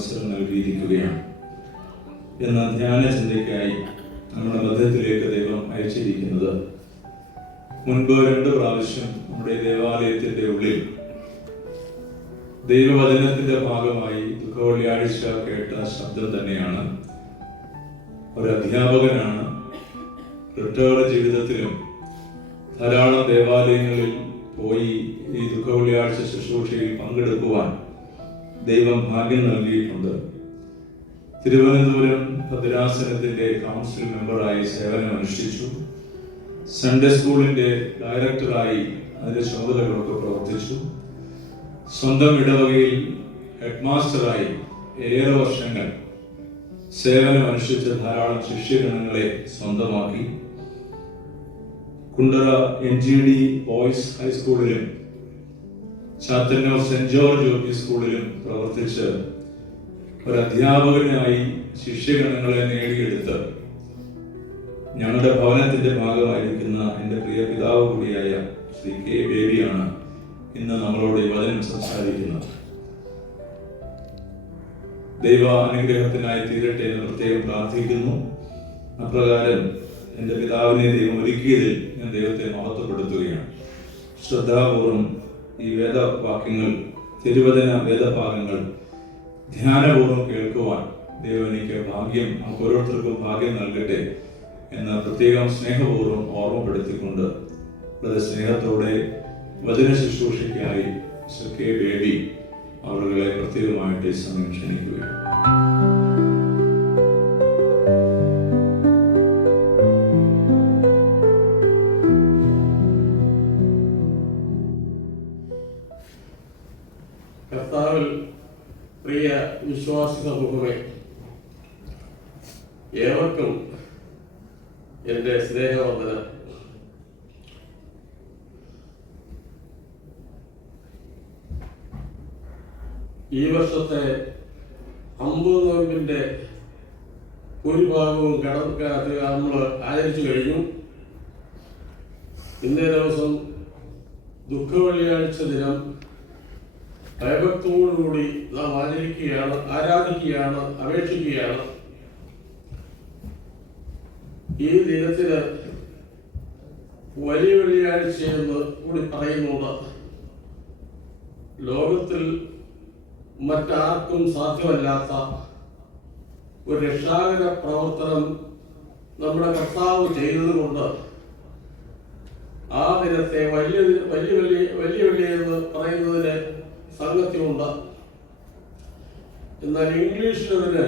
അവസരം നൽകിയിരിക്കുകയാണ്. എന്ന ധ്യാന ചിന്തയ്ക്കായി നമ്മുടെ മധ്യത്തിലേക്ക് ദൈവം അയച്ചിരിക്കുന്നത് മുൻപ് 2 പ്രാവശ്യം നമ്മുടെ ദേവാലയത്തിന്റെ ഉള്ളിൽ ദൈവവചനത്തിന്റെ ഭാഗമായി ദുഃഖവെള്ളിയാഴ്ച കേട്ട ശബ്ദം തന്നെയാണ്. ഒരു അധ്യാപകനാണ്. റിട്ടയർഡ് ജീവിതത്തിലും ധാരാളം ദേവാലയങ്ങളിൽ പോയി ഈ ദുഃഖവെള്ളിയാഴ്ച ശുശ്രൂഷയിൽ പങ്കെടുക്കുവാൻ ദൈവം ഭാഗ്യം നൽകിയിട്ടുണ്ട്. തിരുവനന്തപുരം ഭദ്രാസനത്തിന്റെ കൗൺസിൽ മെമ്പറായി സേവനമനുഷ്ഠിച്ചു. സൺഡേ സ്കൂളിന്റെ ഡയറക്ടറായി അതിന്റെ ചുമതലകളൊക്കെ പ്രവർത്തിച്ചു. സ്വന്തം ഇടവകയിൽ ഹെഡ് മാസ്റ്ററായി 7 വർഷങ്ങൾ സേവനമനുഷ്ഠിച്ച ധാരാളം ശിഷ്യഗണങ്ങളെ സ്വന്തമാക്കി. കുണ്ടറ NGD ബോയ്സ് ഹൈസ്കൂളിലും ചാത്തന്നൂർ സെന്റ് ജോർജ് OP സ്കൂളിലും പ്രവർത്തിച്ച് ഒരു അധ്യാപകനായി ശിഷ്യഗണങ്ങളെ നേടിയെടുത്ത് ഞങ്ങളുടെ ഭവനത്തിന്റെ ഭാഗമായിരിക്കുന്ന എൻ്റെ പ്രിയ പിതാവ് കൂടിയായ ശ്രീ K. ബേബിയാണ് ഇന്ന് നമ്മളോട് ഈ വചനം സംസാരിക്കുന്നത്. ദൈവ അനുഗ്രഹത്തിനായി തീരട്ടെ എന്ന് പ്രത്യേകം പ്രാർത്ഥിക്കുന്നു. അപ്രകാരം എൻ്റെ പിതാവിനെ ദൈവം ഒരുക്കിയതിൽ ഞാൻ ദൈവത്തെ മഹത്വപ്പെടുത്തുകയാണ്. ശ്രദ്ധാപൂർവം ഈ വേദവാക്യങ്ങൾ, തിരുവചന വേദഭാഗങ്ങൾ ധ്യാനപൂർവ്വം കേൾക്കുവാൻ ദൈവം എനിക്ക് ഭാഗ്യം, നമുക്ക് ഓരോരുത്തർക്കും ഭാഗ്യം നൽകട്ടെ എന്ന് പ്രത്യേകം സ്നേഹപൂർവ്വം ഓർമ്മപ്പെടുത്തിക്കൊണ്ട് വളരെ സ്നേഹത്തോടെ വചന ശുശ്രൂഷയ്ക്കായി K. ബേബി അവരുടെ പ്രത്യേകമായിട്ട് സമയം ക്ഷണിക്കുകയാണ്. കർത്താവിൽ പ്രിയ വിശ്വാസി സമൂഹമേ, ഏവർക്കും എൻ്റെ സ്നേഹവന്ദനം. ഈ വർഷത്തെ 50 നോയമ്പിന്റെ ഭൂരിഭാഗവും നമ്മൾ ആചരിച്ചു കഴിഞ്ഞു. ഇന്നേ ദിവസം ദുഃഖവെള്ളിയാഴ്ച ദിനം ഭയഭക്തിയോടുകൂടി നാം ആരാധിക്കുകയാണ്, അപേക്ഷിക്കുകയാണ്. ഈ ദിനത്തിന് വലിയ വെള്ളിയാഴ്ച എന്ന് കൂടി പറയുന്നുണ്ട്. ലോകത്തിൽ മറ്റാർക്കും സാധ്യമല്ലാത്ത ഒരു രക്ഷാകര പ്രവർത്തനം നമ്മുടെ കർത്താവ് ചെയ്തതുകൊണ്ട് ആ ദിനത്തെ വലിയ വെള്ളി എന്ന് പറയുന്നതിന് സംഗത്യമുണ്ട്. എന്നാൽ ഇംഗ്ലീഷിൽ അതിന്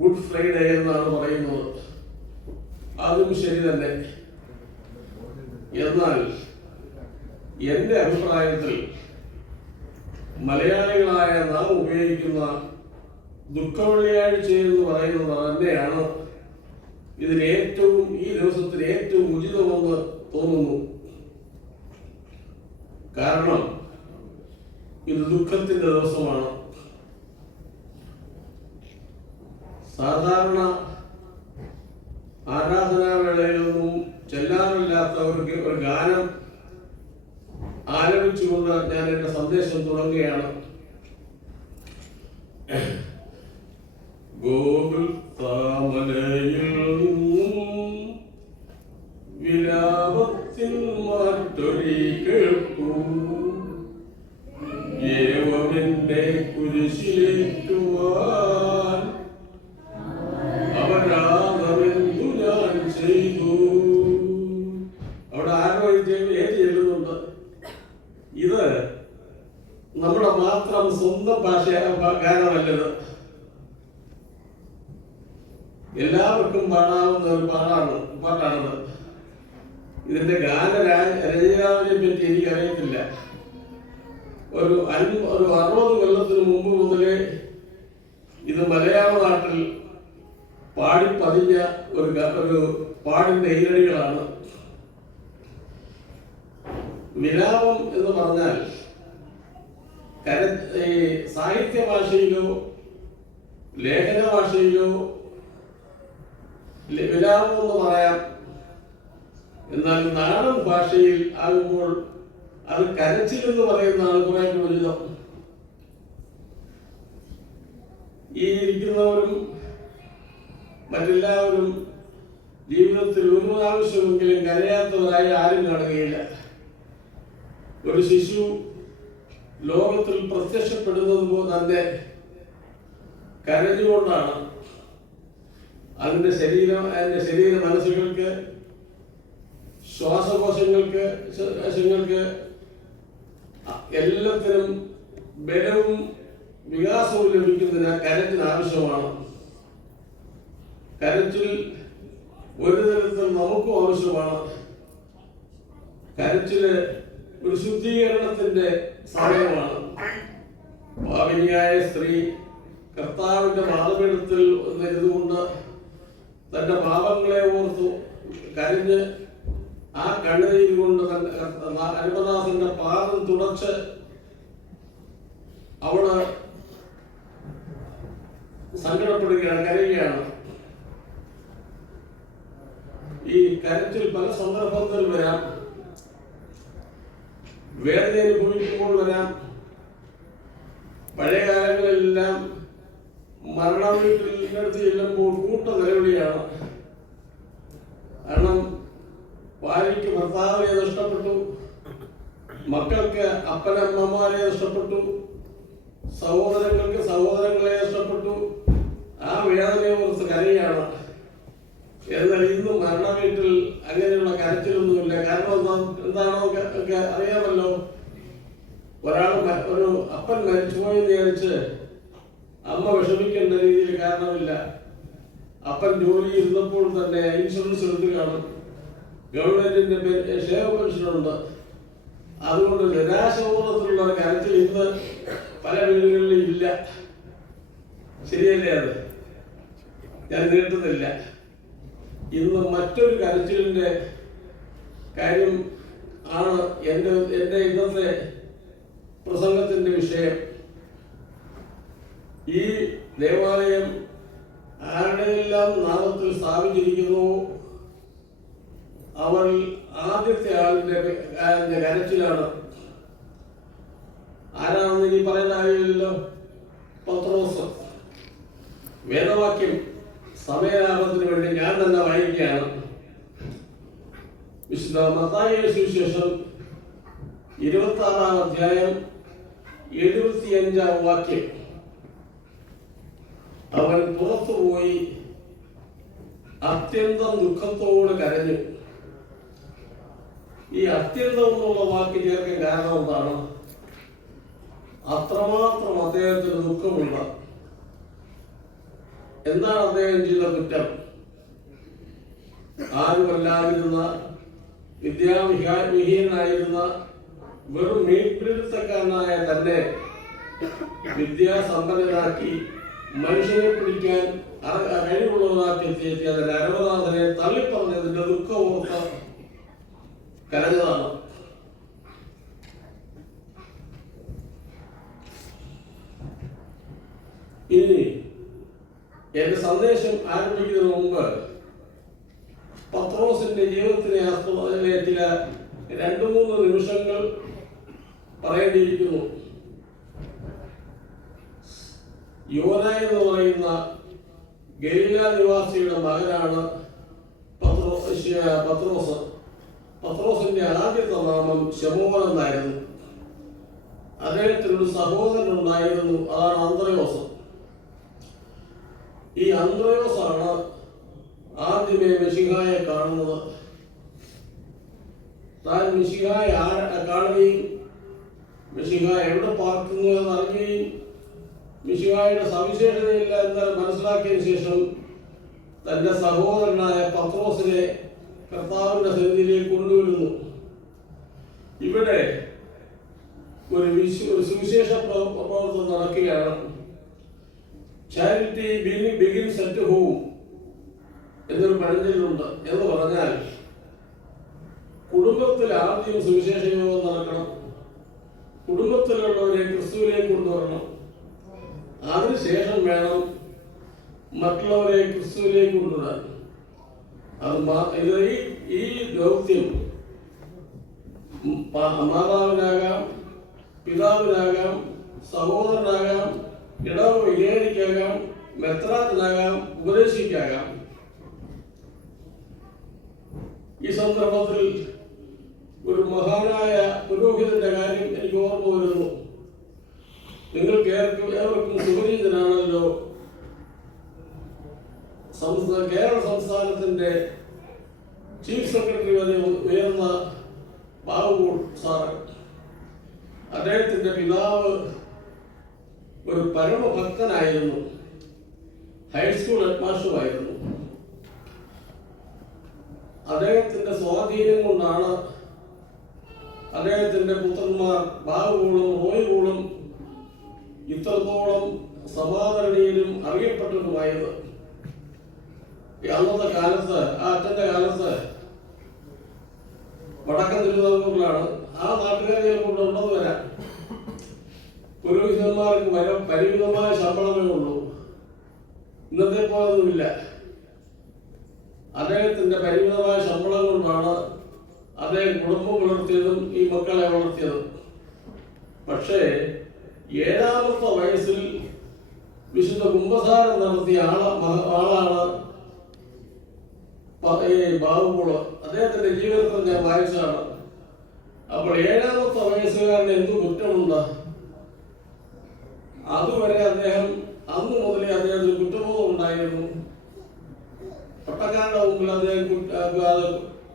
ഗുഡ് ഫ്രൈഡേ എന്നാണ് പറയുന്നത്. അതും ശരി തന്നെ. എന്നാൽ എൻ്റെ അഭിപ്രായത്തിൽ മലയാളികളായ നാം ഉപയോഗിക്കുന്ന ദുഃഖവെള്ളിയാഴ്ച എന്ന് പറയുന്നത് തന്നെയാണ് ഈ ദിവസത്തിന് ഏറ്റവും ഉചിതമെന്ന് തോന്നുന്നു. കാരണം ഇത് ദുഃഖത്തിന്റെ ദിവസമാണ്. സാധാരണ ആരാധനാവേളയിലൊന്നും ചെല്ലാറില്ലാത്തവർക്ക് ഒരു ഗാനം ആലപിച്ചുകൊണ്ട് ഞാൻ എൻ്റെ സന്ദേശം തുടങ്ങുകയാണ്. ഗോകുൽത്താമലയിൽ വിലാപത്തിൽ മാറ്റൊരി കേൾക്കൂ, യേവമെന്റെ കുരിശിലേറ്റുവാൻ അപരാധമെന്തു ഞാൻ ചെയ്തു. അവിടെ ആരോ ഏത് ചെല്ലുന്നുണ്ട്. ഇത് നമ്മുടെ മാത്രം സ്വന്തം ഗാനമല്ലത്. എല്ലാവർക്കും പാടാവുന്ന ഒരു പാട്ടാണത്. ഇതിന്റെ ഗാനരചയിതാവിനെ പറ്റി എനിക്കറിയത്തില്ല. ഒരു 60 കൊല്ലത്തിന് മുമ്പ് മുതലേ ഇത് മലയാള നാട്ടിൽ പാടിപ്പതിഞ്ഞ ഒരു പാടിന്റെ ഈരടികളാണ്. വിലാപം എന്ന് പറഞ്ഞാൽ സാഹിത്യ ഭാഷയിലോ ലേഖന ഭാഷയിലോ വിലാപം എന്ന് പറയാം. എന്നാൽ നാടൻ ഭാഷയിൽ ആകുമ്പോൾ അത് കരച്ചിൽ എന്ന് പറയുന്നതാണ് കുറെ ഉചിതം. ഈ ഇരിക്കുന്നവരും മറ്റെല്ലാവരും ജീവിതത്തിൽ ഒരു പ്രാവശ്യമെങ്കിലും കരയാത്തവരായി ആരും കാണുകയില്ല. ഒരു ശിശു ലോകത്തിൽ പ്രത്യക്ഷപ്പെടുന്നത് പോലെ തന്നെ കരഞ്ഞുകൊണ്ടാണ് അതിൻ്റെ ശരീര മനസ്സുകൾക്ക്, ശ്വാസകോശങ്ങൾക്ക് എല്ലാത്തിനും ബലവും വികാസവും ലഭിക്കുന്നതിന് കരച്ചിൽ ആവശ്യമാണ്. കരച്ചിൽ ഒരു തരത്തിൽ നമുക്കും ആവശ്യമാണ്. കരച്ചില് ഒരു ശുദ്ധീകരണത്തിന്റെ സമയമാണ്. പാപിനിയായ സ്ത്രീ കർത്താവിന്റെ പാദപീഠത്തിൽ നിന്നുകൊണ്ട് തന്റെ പാപങ്ങളെ ഓർത്തു കരഞ്ഞ് ആ കണ്ണുനീര് കൊണ്ട് അരുമദാസന്റെ പാദം തുടച്ച് അവള് സങ്കടപ്പെടുകയാണ്, കരയുകയാണ്. ഈ കരച്ചിൽ പല സന്ദർഭത്തിൽ വരാം. വേദന അനുഭവിക്കുമ്പോൾ വരാം. പഴയ കാലങ്ങളിലെല്ലാം മരണ വീട്ടിനടുത്ത് ചെല്ലുമ്പോൾ കൂട്ട നിലവിളിയാണ്. കാരണം ഭാര്യയ്ക്ക് ഭർത്താവിനെ നഷ്ടപ്പെട്ടു, മക്കൾക്ക് അപ്പനമ്മമാരെ നഷ്ടപ്പെട്ടു, സഹോദരങ്ങൾക്ക് സഹോദരങ്ങളെ നഷ്ടപ്പെട്ടു. ആ വേദനയെ കുറിച്ച് കരയാണ്. എന്നാൽ ഇന്നും മരണ വീട്ടിൽ അങ്ങനെയുള്ള കരച്ചിലൊന്നുമില്ല. കാരണം എന്താണോ അറിയാമല്ലോ, ഒരു അപ്പൻ മരിച്ചുപോയെന്ന് വിചാരിച്ച് അമ്മ വിഷമിക്കേണ്ട രീതിയിൽ കാരണമില്ല. അപ്പൻ ജോലി ഇരുന്നപ്പോൾ തന്നെ ഇൻഷുറൻസ് എടുത്ത് കാണും, ഗവൺമെന്റിന്റെ ക്ഷേമ പെൻഷനുണ്ട്. അതുകൊണ്ട് നിരാശപൂർവ്വത്തിലുള്ള കരച്ചിൽ ഇന്ന് പല വീടുകളിലും ഇല്ല. ശരിയല്ലേ? അത് ഞാൻ നീട്ടുന്നില്ല. ഇന്ന് മറ്റൊരു കരച്ചിലിന്റെ കാര്യം ആണ് എൻ്റെ ഇന്നത്തെ പ്രസംഗത്തിന്റെ വിഷയം. ഈ ദേവാലയം ആരുടെയെല്ലാം നാമത്തിൽ സ്ഥാപിച്ചിരിക്കുന്നു, അവൾ ആദ്യത്തെ ആളിന്റെ കരച്ചിലാണ്. ആരാണെന്ന് ഇനി പറയേണ്ട കാര്യമില്ലല്ലോ. പത്രോസ്. വേദവാക്യം സമയലാഭത്തിന് വേണ്ടി ഞാൻ തന്നെ വായിക്കുകയാണ്. വിശുദ്ധ മത്തായിയുടെ സുവിശേഷം 26-ാം അധ്യായം 75-ാം വാക്യം. അവൻ പുറത്തുപോയി അത്യന്തം ദുഃഖത്തോട് കരഞ്ഞു. ഈ അത്യന്തം എന്നുള്ള വാക്ക് ചേർക്കാൻ കാരണം എന്താണ്? അത്രമാത്രം അദ്ദേഹത്തിന് ദുഃഖമുണ്ട്. എന്താണ് അദ്ദേഹം ചെയ്ത കുറ്റം? ആരുമല്ലാതിരുന്ന, വിദ്യാവിഹീനായിരുന്ന, വെറും മീൻപിടുത്തക്കാരനായ തന്നെ വിദ്യാസമ്പന്നനാക്കി മനുഷ്യനെ പിടിക്കാൻ കഴിവുള്ളവരാക്കി എത്തിയെത്തി അതിന്റെ അരുമദാസനെ തള്ളിപ്പറഞ്ഞതിന്റെ ദുഃഖമോർത്ത് കരഞ്ഞതാണ്. ഇനി എന്റെ സന്ദേശം ആരംഭിക്കുന്നതിന് മുമ്പ് പത്രോസിന്റെ ജീവിതത്തിനെ ആസ്പദമായ ചില 2-3 നിമിഷങ്ങൾ പറയേണ്ടിയിരിക്കുന്നു. യോന എന്ന് പറയുന്ന ഗലീല നിവാസിയുടെ മകനാണ് പത്രോസ്. പത്രോസിന്റെ ആദ്യത്തെ നാമം ശമോൻ എന്നായിരുന്നു. അദ്ദേഹത്തിനൊരു സഹോദരൻ ഉണ്ടായിരുന്നു, അതാണ് അന്ത്രയോസ്. ഈ അന്ത്രയോസാണ് ആദ്യമേ മിശിഹായെ കാണുന്നത്. താൻ മിശിഹായെ കാണുകയും മിശിഹ എവിടെ പാർക്കുന്നു എന്ന് അറിയുകയും മിശിഹായുടെ സവിശേഷതയില്ല എന്ന് മനസ്സിലാക്കിയതിനു ശേഷം തന്റെ സഹോദരനായ പത്രോസിനെ കർത്താവിന്റെ സന്നിധിയിലേക്ക് കൊണ്ടുവരുന്നു. ഇവിടെ ഒരു സുവിശേഷ പ്രവർത്തനം നടക്കുകയാണ്. ചാരിറ്റി ബിഗിൻസ് അറ്റ് ഹോം എന്നൊരു പഴഞ്ചൊല്ലുണ്ട്. എന്ന് പറഞ്ഞാൽ കുടുംബത്തിൽ ആദ്യം സുവിശേഷ യോഗം നടക്കണം, കുടുംബത്തിലുള്ളവരെ ക്രിസ്തുവിലേക്ക് കൊണ്ടുവരണം, അതിനുശേഷം വേണം മറ്റുള്ളവരെ ക്രിസ്തുവിലേക്ക് കൊണ്ടുവരാൻ. ഈ ദൗത്യം മാതാവിനാകാം, പിതാവിനാകാം, സഹോദരനാകാം, ഇടവ വികാരിക്കാകാം, മെത്രാനാകാം, ഉപദേശിക്കാകാം. ഈ സന്ദർഭത്തിൽ ഒരു മഹാനായ പുരോഹിതന്റെ കാര്യം എനിക്ക് ഓർമ്മ വരുന്നു. നിങ്ങൾക്ക് ഏവർക്കും സുപരിചിതനാണല്ലോ കേരള സംസ്ഥാനത്തിന്റെ ചീഫ് സെക്രട്ടറി വരെ ഉയർന്ന ബാബു സാറ്. അദ്ദേഹത്തിന്റെ പിതാവ് ഒരു പരമഭക്തനായിരുന്നു, ഹൈസ്കൂൾ ഹെഡ്മാസ്റ്ററുമായിരുന്നു. അദ്ദേഹത്തിന്റെ സ്വാധീനം കൊണ്ടാണ് അദ്ദേഹത്തിന്റെ പുത്രന്മാർ ബാബുകളും റോയികളും ഇത്രത്തോളം സമാദരണീയരും അറിയപ്പെട്ടതുമായത്. അന്നത്തെ കാലത്ത്, ആ അച്ഛന്റെ കാലത്ത് വടക്കൻ തിരുവിതാംകൂറിലാണ്. ആ നാട്ടുകാരെ കൊണ്ടുണ്ടെന്ന് വരാം. പുരോഹിതന്മാർക്ക് പരിമിതമായ ശമ്പളമേ ഉള്ളൂ. ഇന്നത്തെ പോലൊന്നുമില്ല. അദ്ദേഹത്തിന്റെ പരിമിതമായ ശമ്പളം കൊണ്ടാണ് അദ്ദേഹം കുടുംബം പുലർത്തിയതും ഈ മക്കളെ വളർത്തിയതും. പക്ഷേ 7ാമത്തെ വയസ്സിൽ വിശുദ്ധ കുംഭസാരം നടത്തിയ ആളാണ് ബാബുപോള്. അദ്ദേഹത്തിന്റെ ജീവിതത്തിൽ ഞാൻ വായിച്ചതാണ്. അപ്പോൾ 7ാമത്തെ വയസ്സുകാരന് എന്ത് കുറ്റമുണ്ട്? അതുവരെ അന്ന് മുതലേ അദ്ദേഹത്തിന് കുറ്റബോധം ഉണ്ടായിരുന്നു. പട്ടക്കാരുടെ മുമ്പിൽ അദ്ദേഹം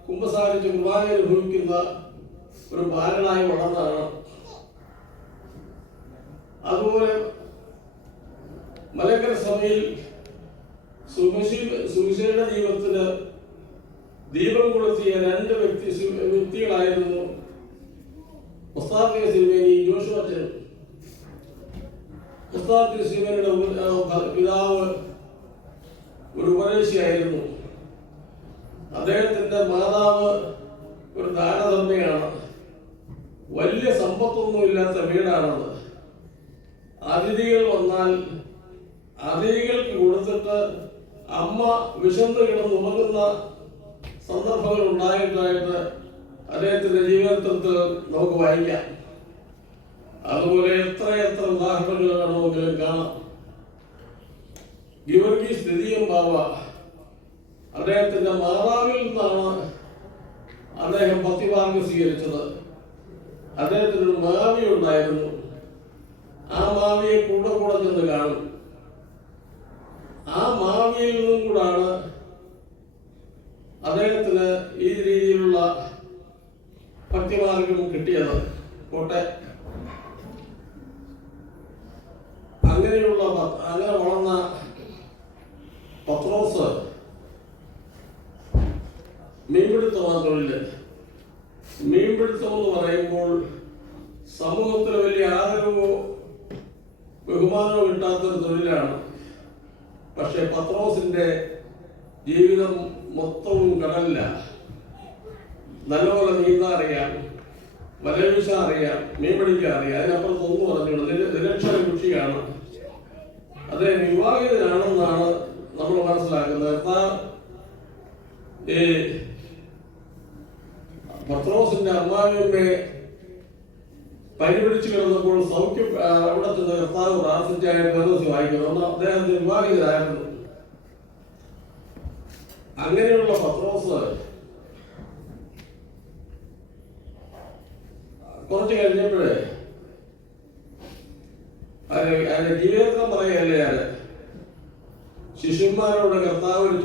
കുമ്പസാരിച്ച് കുർബാന അനുഭവിക്കുന്ന ഒരു ബാലനായി വളർന്നതാണ്. അതുപോലെ മലങ്കര സഭയിൽ സുവിശേഷ ജീവിതത്തിന് ദീപം കൊളുത്തിയ 2 വ്യക്തികളായിരുന്നു ഉസ്താദ് സിൽവേനി, ജോഷു അച്ഛൻ. ഉസ്താദ് സിൽവേനിയുടെ പിതാവ് ഒരു ഉപദേശിയായിരുന്നു. അദ്ദേഹത്തിന്റെ മാതാവ് ഒരു ദാനധർമ്മയാണ്. വലിയ സമ്പത്തൊന്നുമില്ലാത്ത വീടാണത്. അതിഥികൾ വന്നാൽ അതിഥികൾക്ക് കൊടുത്തിട്ട് അമ്മ വിശന്ന് കിടന്നുറങ്ങുന്ന സന്ദർഭങ്ങൾ ഉണ്ടായിട്ട് അദ്ദേഹത്തിന്റെ ജീവിതത്തിൽ നമുക്ക് വായിക്കാം. അതുപോലെ എത്രയെത്ര ഉദാഹരണങ്ങൾ വേണമെങ്കിലും കാണാം. ഗീവർഗീസ് ദ്വിതീയൻ ബാവ, അദ്ദേഹത്തിന്റെ മാതാവിൽ നിന്നാണ് അദ്ദേഹം ഭക്തിമാർഗം സ്വീകരിച്ചത്. അദ്ദേഹത്തിനൊരു മാവി ഉണ്ടായിരുന്നു. ആ മാവിയെ കൂടെ ചെന്ന് കാണും. ആ മാവിയിൽ നിന്നും കൂടാണ് അദ്ദേഹത്തിന് ഈ രീതിയിലുള്ള ഭക്തിമാർഗം കിട്ടിയത്. കോട്ടെ അങ്ങനെ വളർന്ന പത്രോസ് മീൻപിടുത്തമാണ് തൊഴില്. മീൻപിടുത്തം എന്ന് പറയുമ്പോൾ സമൂഹത്തിൽ വലിയ ആദരവോ ബഹുമാനമോ കിട്ടാത്തൊരു തൊഴിലാണ്. പക്ഷെ പത്രോസിന്റെ ജീവിതം മൊത്തവും കടലില്ല. നല്ലപോലെ നീന്താൻ അറിയാം, വല വീശാൻ അറിയാം, മീൻ പിടിക്കാൻ അറിയാം. അതിനപ്പുറത്ത് ഒന്നും പറഞ്ഞുകൊണ്ട് നിരക്ഷര കുഷിയാണ്. അദ്ദേഹം വിവാഹിതനാണെന്നാണ് നമ്മൾ മനസ്സിലാക്കുന്നത്. പത്രോസിന്റെ അമ്മാവിയമ്മയെ പരിപിടിച്ചു കിടന്നപ്പോൾ സൗഖ്യം അവിടെ ചെന്ന് കർത്താവ് പ്രാർത്ഥിച്ചായിട്ട് വായിക്കുന്നു. അദ്ദേഹത്തിന് വിവാഹിതരായിരുന്നു. അങ്ങനെയുള്ള പത്രോസ് കുറച്ച് കഴിഞ്ഞപ്പോഴേ അതിന്റെ ജീവിതം പറയുകയല്ലേ, ശിഷ്യന്മാരോട് കർത്താവ് ഒരു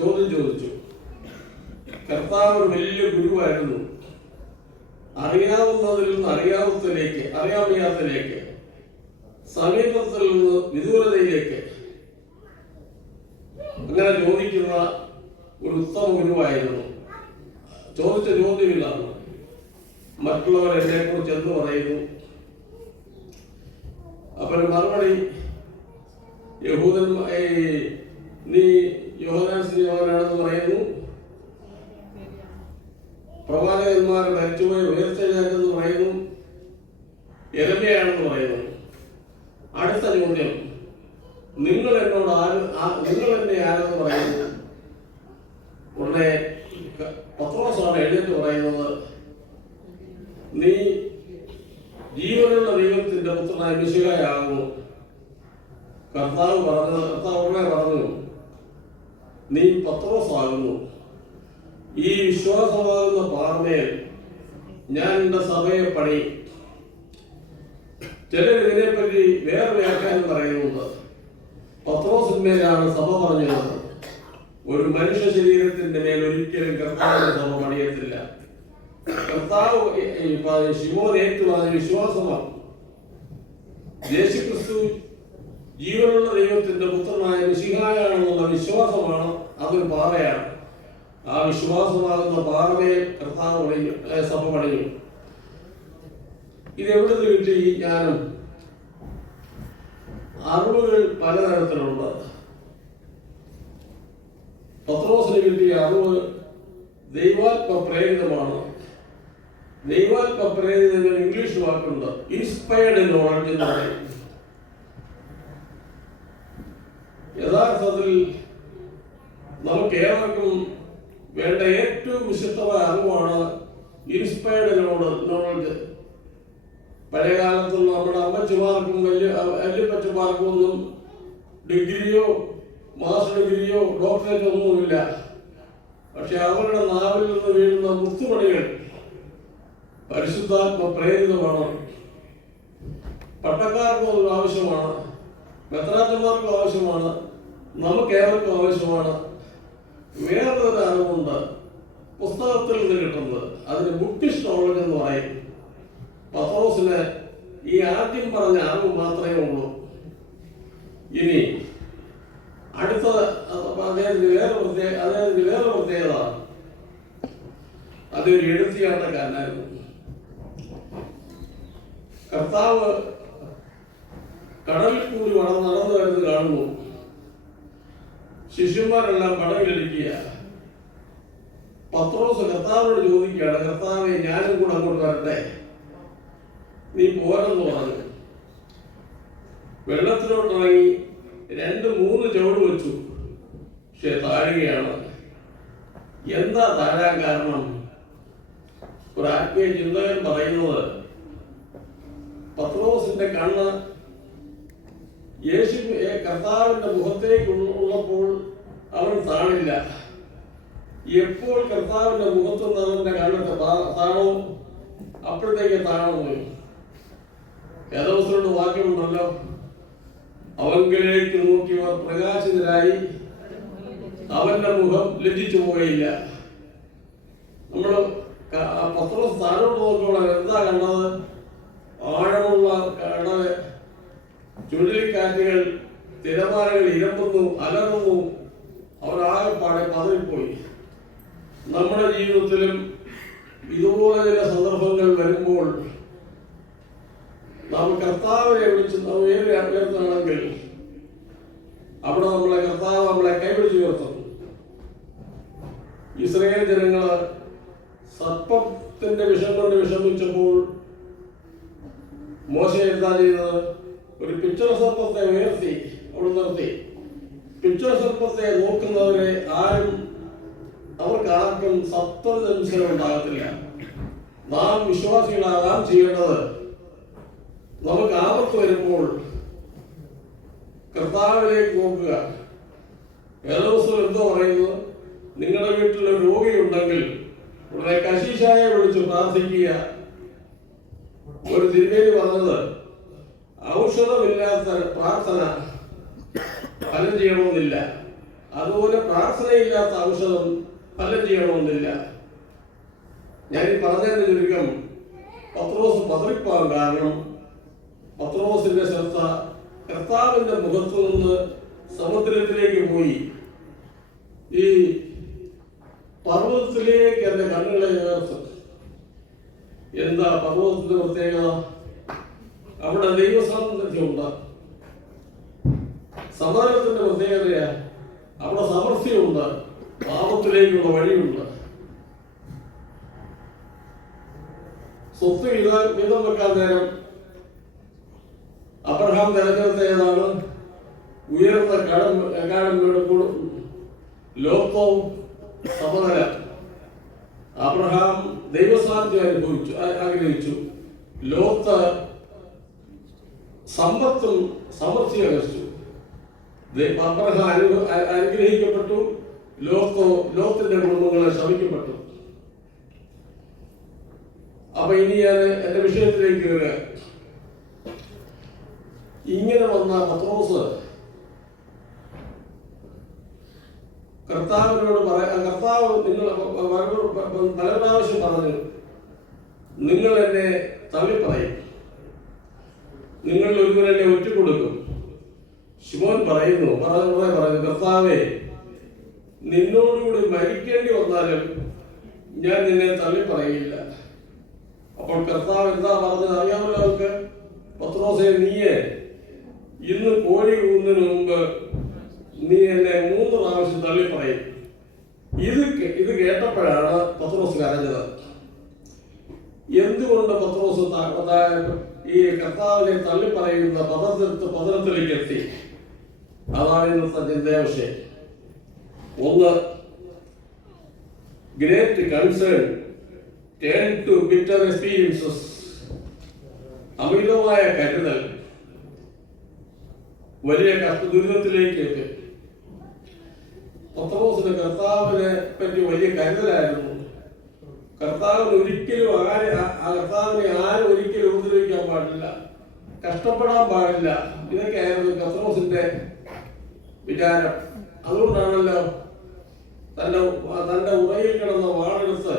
ചോദ്യം ചോദിച്ചു. കർത്താവ് ഒരു വലിയ ഗുരുവായിരുന്നു. അറിയാവുന്നതിൽ നിന്ന് അറിയാമയ്യാത്തതിലേക്ക്, സമീപത്തിൽ നിന്ന് വിദൂരതയിലേക്ക് അങ്ങനെ ചോദിക്കുന്ന ഒരു ഉത്തമ ഗുരുവായിരുന്നു. ചോദിച്ച ചോദ്യമില്ലാണ് മറ്റുള്ളവർ എന്നെ കുറിച്ച് എന്ത് പറയുന്നു. അപ്പോൾ മറുപടി, നീ യോഹന്നാണെന്ന് പറയുന്നു, പ്രവാചകന്മാർ മരിച്ചുപോയി ഉയർത്തെഴുന്നേറ്റെന്ന് പറയുന്നു, യെരമ്യായാണെന്ന് പറയുന്നു. അടുത്ത ചോദ്യം, നിങ്ങൾ എന്നെ ആരെന്ന് പറയുന്നു. ഉടനെ പത്രോസാണ് എഴുന്നേറ്റ് പറയുന്നത്, നീ ജീവനുള്ള ദൈവത്തിന്റെ പുത്രനായ മിശിഹായാകുന്നു. കർത്താവ് ഉടനെ പറഞ്ഞു, നീ പത്രോസാകുന്നു. ഈ വിശ്വാസമാകുന്ന പാറമേൽ ഞാൻ എൻ്റെ സഭയെ പണി. ചിലർ ഇതിനെപ്പറ്റി വേറെ വ്യാഖ്യാനം പറയുന്നുണ്ട്. പത്രോസിന്മേലാണ് സഭ പറഞ്ഞത്. ഒരു മനുഷ്യ ശരീരത്തിന്റെ മേൽ ഒരിക്കലും കർത്താവിന്റെ സഭ പണിയത്തില്ല. കർത്താവ് ശിമോൻ ഏറ്റുപറഞ്ഞ വിശ്വാസമാണ്. യേശുക്രിസ്തു ജീവനുള്ള ദൈവത്തിന്റെ പുത്രനായ മിശിഹായാണെന്നുള്ള വിശ്വാസമാണ്. അതൊരു പാറയാണ്. ആ വിശ്വാസമാകുന്ന പാറമേൽ കർത്താവ് പണിഞ്ഞു, സഭ പണിഞ്ഞു. ഇതെവിടെ നിന്ന് കിട്ടി ഈ ജ്ഞാനം? അറിവുകൾ പലതരത്തിലുണ്ട്. പത്രോസിന് കിട്ടിയ അറിവ് ദൈവാത്മ പ്രേരിതമാണ്. ദൈവാത്മ പ്രേരിത ഇംഗ്ലീഷ് വാക്കുണ്ട്, ഇൻസ്പയർഡ് നോളജ് എന്ന് പറയും. യഥാർത്ഥത്തിൽ നമുക്ക് ഏവർക്കും വേണ്ട ഏറ്റവും വിശുദ്ധമായ അറിവാണ് ഇൻസ്പയർഡ് നോളജ്. പഴയകാലത്തുള്ള നമ്മുടെ അമ്മച്ചിമാർക്കും വല്യപ്പച്ചമാർക്കും ഒന്നും ഡിഗ്രിയോ മാസ്റ്റർ ഡിഗ്രിയോ ഡോക്ടറേറ്റോ ഒന്നുമില്ല. പക്ഷെ അവരുടെ നാവിൽ നിന്ന് വീഴുന്ന മുത്തുമണികൾ പരിശുദ്ധാത്മ പ്രേരിതമാണ്. പട്ടക്കാർക്കും അത് ആവശ്യമാണ്, മെത്രാച്ചന്മാർക്കും ആവശ്യമാണ്, നമുക്കേവർക്കും ആവശ്യമാണ്. വേറൊരു അറിവുണ്ട് പുസ്തകത്തിൽ നിന്ന് കിട്ടുന്നത്, അതിന് ബുക്കിഷ് നോളജ് എന്ന് പറയും. പത്രോസിന് ഈ ആദ്യം പറഞ്ഞ അറിവ് മാത്രമേ ഉള്ളൂ. ഇനി അടുത്തത് അദ്ദേഹത്തിന് വേറെ പ്രത്യേകത, അതൊരു എഴുത്തിയാട്ടക്കാരനായിരുന്നു. കർത്താവ് കടലിൽ കൂടി നടന്നു വരുന്നത് കാണുന്നു. ശിഷ്യന്മാരെല്ലാം കടലിലിരിക്കുക. പത്രോസ് കർത്താവിനോട് ചോദിക്കുകയാണ്, കർത്താവെ, ഞാനും കൂടെ അങ്ങോട്ട് വരട്ടെ? നീ പോരെന്ന് പറഞ്ഞു. വെള്ളത്തിലോട്ടിറങ്ങി 2-3 ചുവട് വെച്ചു. പക്ഷെ താഴുകയാണ്. എന്താ താഴാൻ കാരണം? ഒരു ആത്മീയ ചിന്തകൻ പറയുന്നത്, പത്രോസിന്റെ കണ്ണ് കർത്താവിന്റെ മുഖത്തേക്ക് ഉള്ളപ്പോൾ അവൻ താണില്ല. എപ്പോൾ കർത്താവിന്റെ മുഖത്തുനിന്ന് അവന്റെ കണ്ണൊക്കെ താണോ അപ്പോഴത്തേക്ക് താണു പോയി. ഏതവസരോട് വാക്യമുണ്ടല്ലോ, അവങ്കിലേക്ക് നോക്കിയവർ പ്രകാശിതരായി, അവന്റെ മുഖം ലജ്ജിച്ചു പോയില്ല. നമ്മൾ പത്രോസ് താഴോട്ട് നോക്കുമ്പോൾ എന്താ കണ്ടത്? ആഴമുള്ള കടല്, ചുഴലിക്കാറ്റുകൾ, തിരമാലകൾ ഇരമ്പുന്നു, അലറുന്നു. അവരാകെപ്പാടെ പതറിപ്പോയി. നമ്മുടെ ജീവിതത്തിലും ഇതുപോലെ ചില സന്ദർഭങ്ങൾ വരുമ്പോൾ നാം കർത്താവിനെ വിളിച്ച് ഉയർത്തുകയാണെങ്കിൽ അവിടെ കർത്താവ് നമ്മളെ കൈപിടിച്ച് ഉയർത്തും. ഇസ്രായേൽ ജനങ്ങള് സർപ്പത്തിന്റെ വിഷം കൊണ്ട് വിഷമിച്ചപ്പോൾ മോശ എന്താ ചെയ്തത്? ഒരു പിച്ചള സർപ്പത്തെ ഉയർത്തി അവിടെ നിർത്തി. പിച്ചള സർപ്പത്തെ നോക്കുന്നവരെ അവർക്കാർക്കും സത്വദംശനം ഉണ്ടാകത്തില്ല. നാം വിശ്വാസികളാകാൻ ചെയ്യേണ്ടത്, നമുക്ക് ആപത്ത് വരുമ്പോൾ കർത്താവിലേക്ക് നോക്കുക. ഏതോ ദിവസം എന്തോ പറയുന്നത്, നിങ്ങളുടെ വീട്ടിൽ ഒരു രോഗിയുണ്ടെങ്കിൽ ഉടനെ കശീശായെ വിളിച്ച് പ്രാർത്ഥിക്കുക. ഒരു തിരുമേനി പറഞ്ഞത്, ഔഷധമില്ലാത്ത പ്രാർത്ഥന ഫലം ചെയ്യണമെന്നില്ല, അതുപോലെ പ്രാർത്ഥനയില്ലാത്ത ഔഷധം ഫലം ചെയ്യണമെന്നില്ല. ഞാൻ ഈ പറഞ്ഞതിന്റെ ചുരുക്കം, പത്രോസ് പതറിപ്പോകാൻ കാരണം പത്രോസിന്റെ ശ്രദ്ധ കർത്താവിന്റെ മുഖത്തു നിന്ന് സമുദ്രത്തിലേക്ക് പോയി. ഈ പർവ്വതത്തിലേക്ക് എന്റെ കണ്ണുകളെ ഉയർത്തും. എന്താ പർവ്വതത്തിന്റെ പ്രത്യേകത? അവിടെ ദൈവസാന്നിധ്യമുണ്ട്. സമാധാനത്തിന്റെ പ്രത്യേകതയാ, അവിടെ സമൃദ്ധിയുണ്ട്, പാപത്തിലേക്കുള്ള വഴിയുണ്ട്. സ്വത്ത് വീതം വെക്കാൻ നേരം അബ്രഹാം തെരഞ്ഞെടുത്ത ഏതാണ്? ഉയർന്ന കാടും ലോകവും സമതല. അബ്രഹാം ദൈവസാന്നിധ്യം ആഗ്രഹിച്ചു. ലോകത്ത് സമ്പത്തും സമൃദ്ധി അകച്ചു. അബ്രഹാം അനുഗ്രഹിക്കപ്പെട്ടു, ലോത്തിന്റെ കുടുംബങ്ങളെ ശമിക്കപ്പെട്ടു. അപ്പൊ ഇനി ഞാൻ എന്റെ വിഷയത്തിലേക്ക് വരിക. ഇങ്ങനെ വന്ന പത്രോസ് കർത്താവിനോട് കർത്താവ് നിങ്ങൾ പല പ്രാവശ്യം പറഞ്ഞു, നിങ്ങൾ എന്നെ തള്ളിപ്പറയും, നിങ്ങൾ ഒരുവരെന്നെ ഒറ്റുകൊടുക്കും. ശിമോൻ പറയുന്നു കർത്താവേ, നിന്നോടുകൂടി മരിക്കേണ്ടി വന്നാലും ഞാൻ നിന്നെ തള്ളിപ്പറയില്ല. അപ്പോൾ കർത്താവ് എന്താ പറഞ്ഞത് അറിയാമല്ലോ അവർക്ക്? പത്രോസേ, നീയെ ഇന്ന് കോഴി കൂന്നതിന് മുമ്പ് നീ എന്നെ 3 പ്രാവശ്യം തള്ളിപ്പറയും. ഇത് കേട്ടപ്പോഴാണ് പത്രോസ് കരഞ്ഞത്. എന്തുകൊണ്ട് പത്രോസ് ഈ കർത്താവിനെ തള്ളിപ്പറയുന്ന പതനത്തിലേക്ക് എത്തി? അതാണ് ഇന്നത്തെ ചിന്താവിഷയം. ഒന്ന്, great concern turn to bitter experiences. അമിതമായ കരുതൽ വലിയ ദുരിതത്തിലേക്ക് എത്തി. പത്രോസിന് കർത്താവിനെ പറ്റി വലിയ കരുതലായിരുന്നു. കർത്താവിനെ ആരും ഒരിക്കലും ഉപദ്രവിക്കാൻ പാടില്ല, കഷ്ടപ്പെടാൻ പാടില്ല. ഇതൊക്കെയായിരുന്നു പത്രോസിന്റെ വിചാരം. അതുകൊണ്ടാണല്ലോ തന്റെ ഉറയിൽ കിടന്ന വാളെടുത്ത്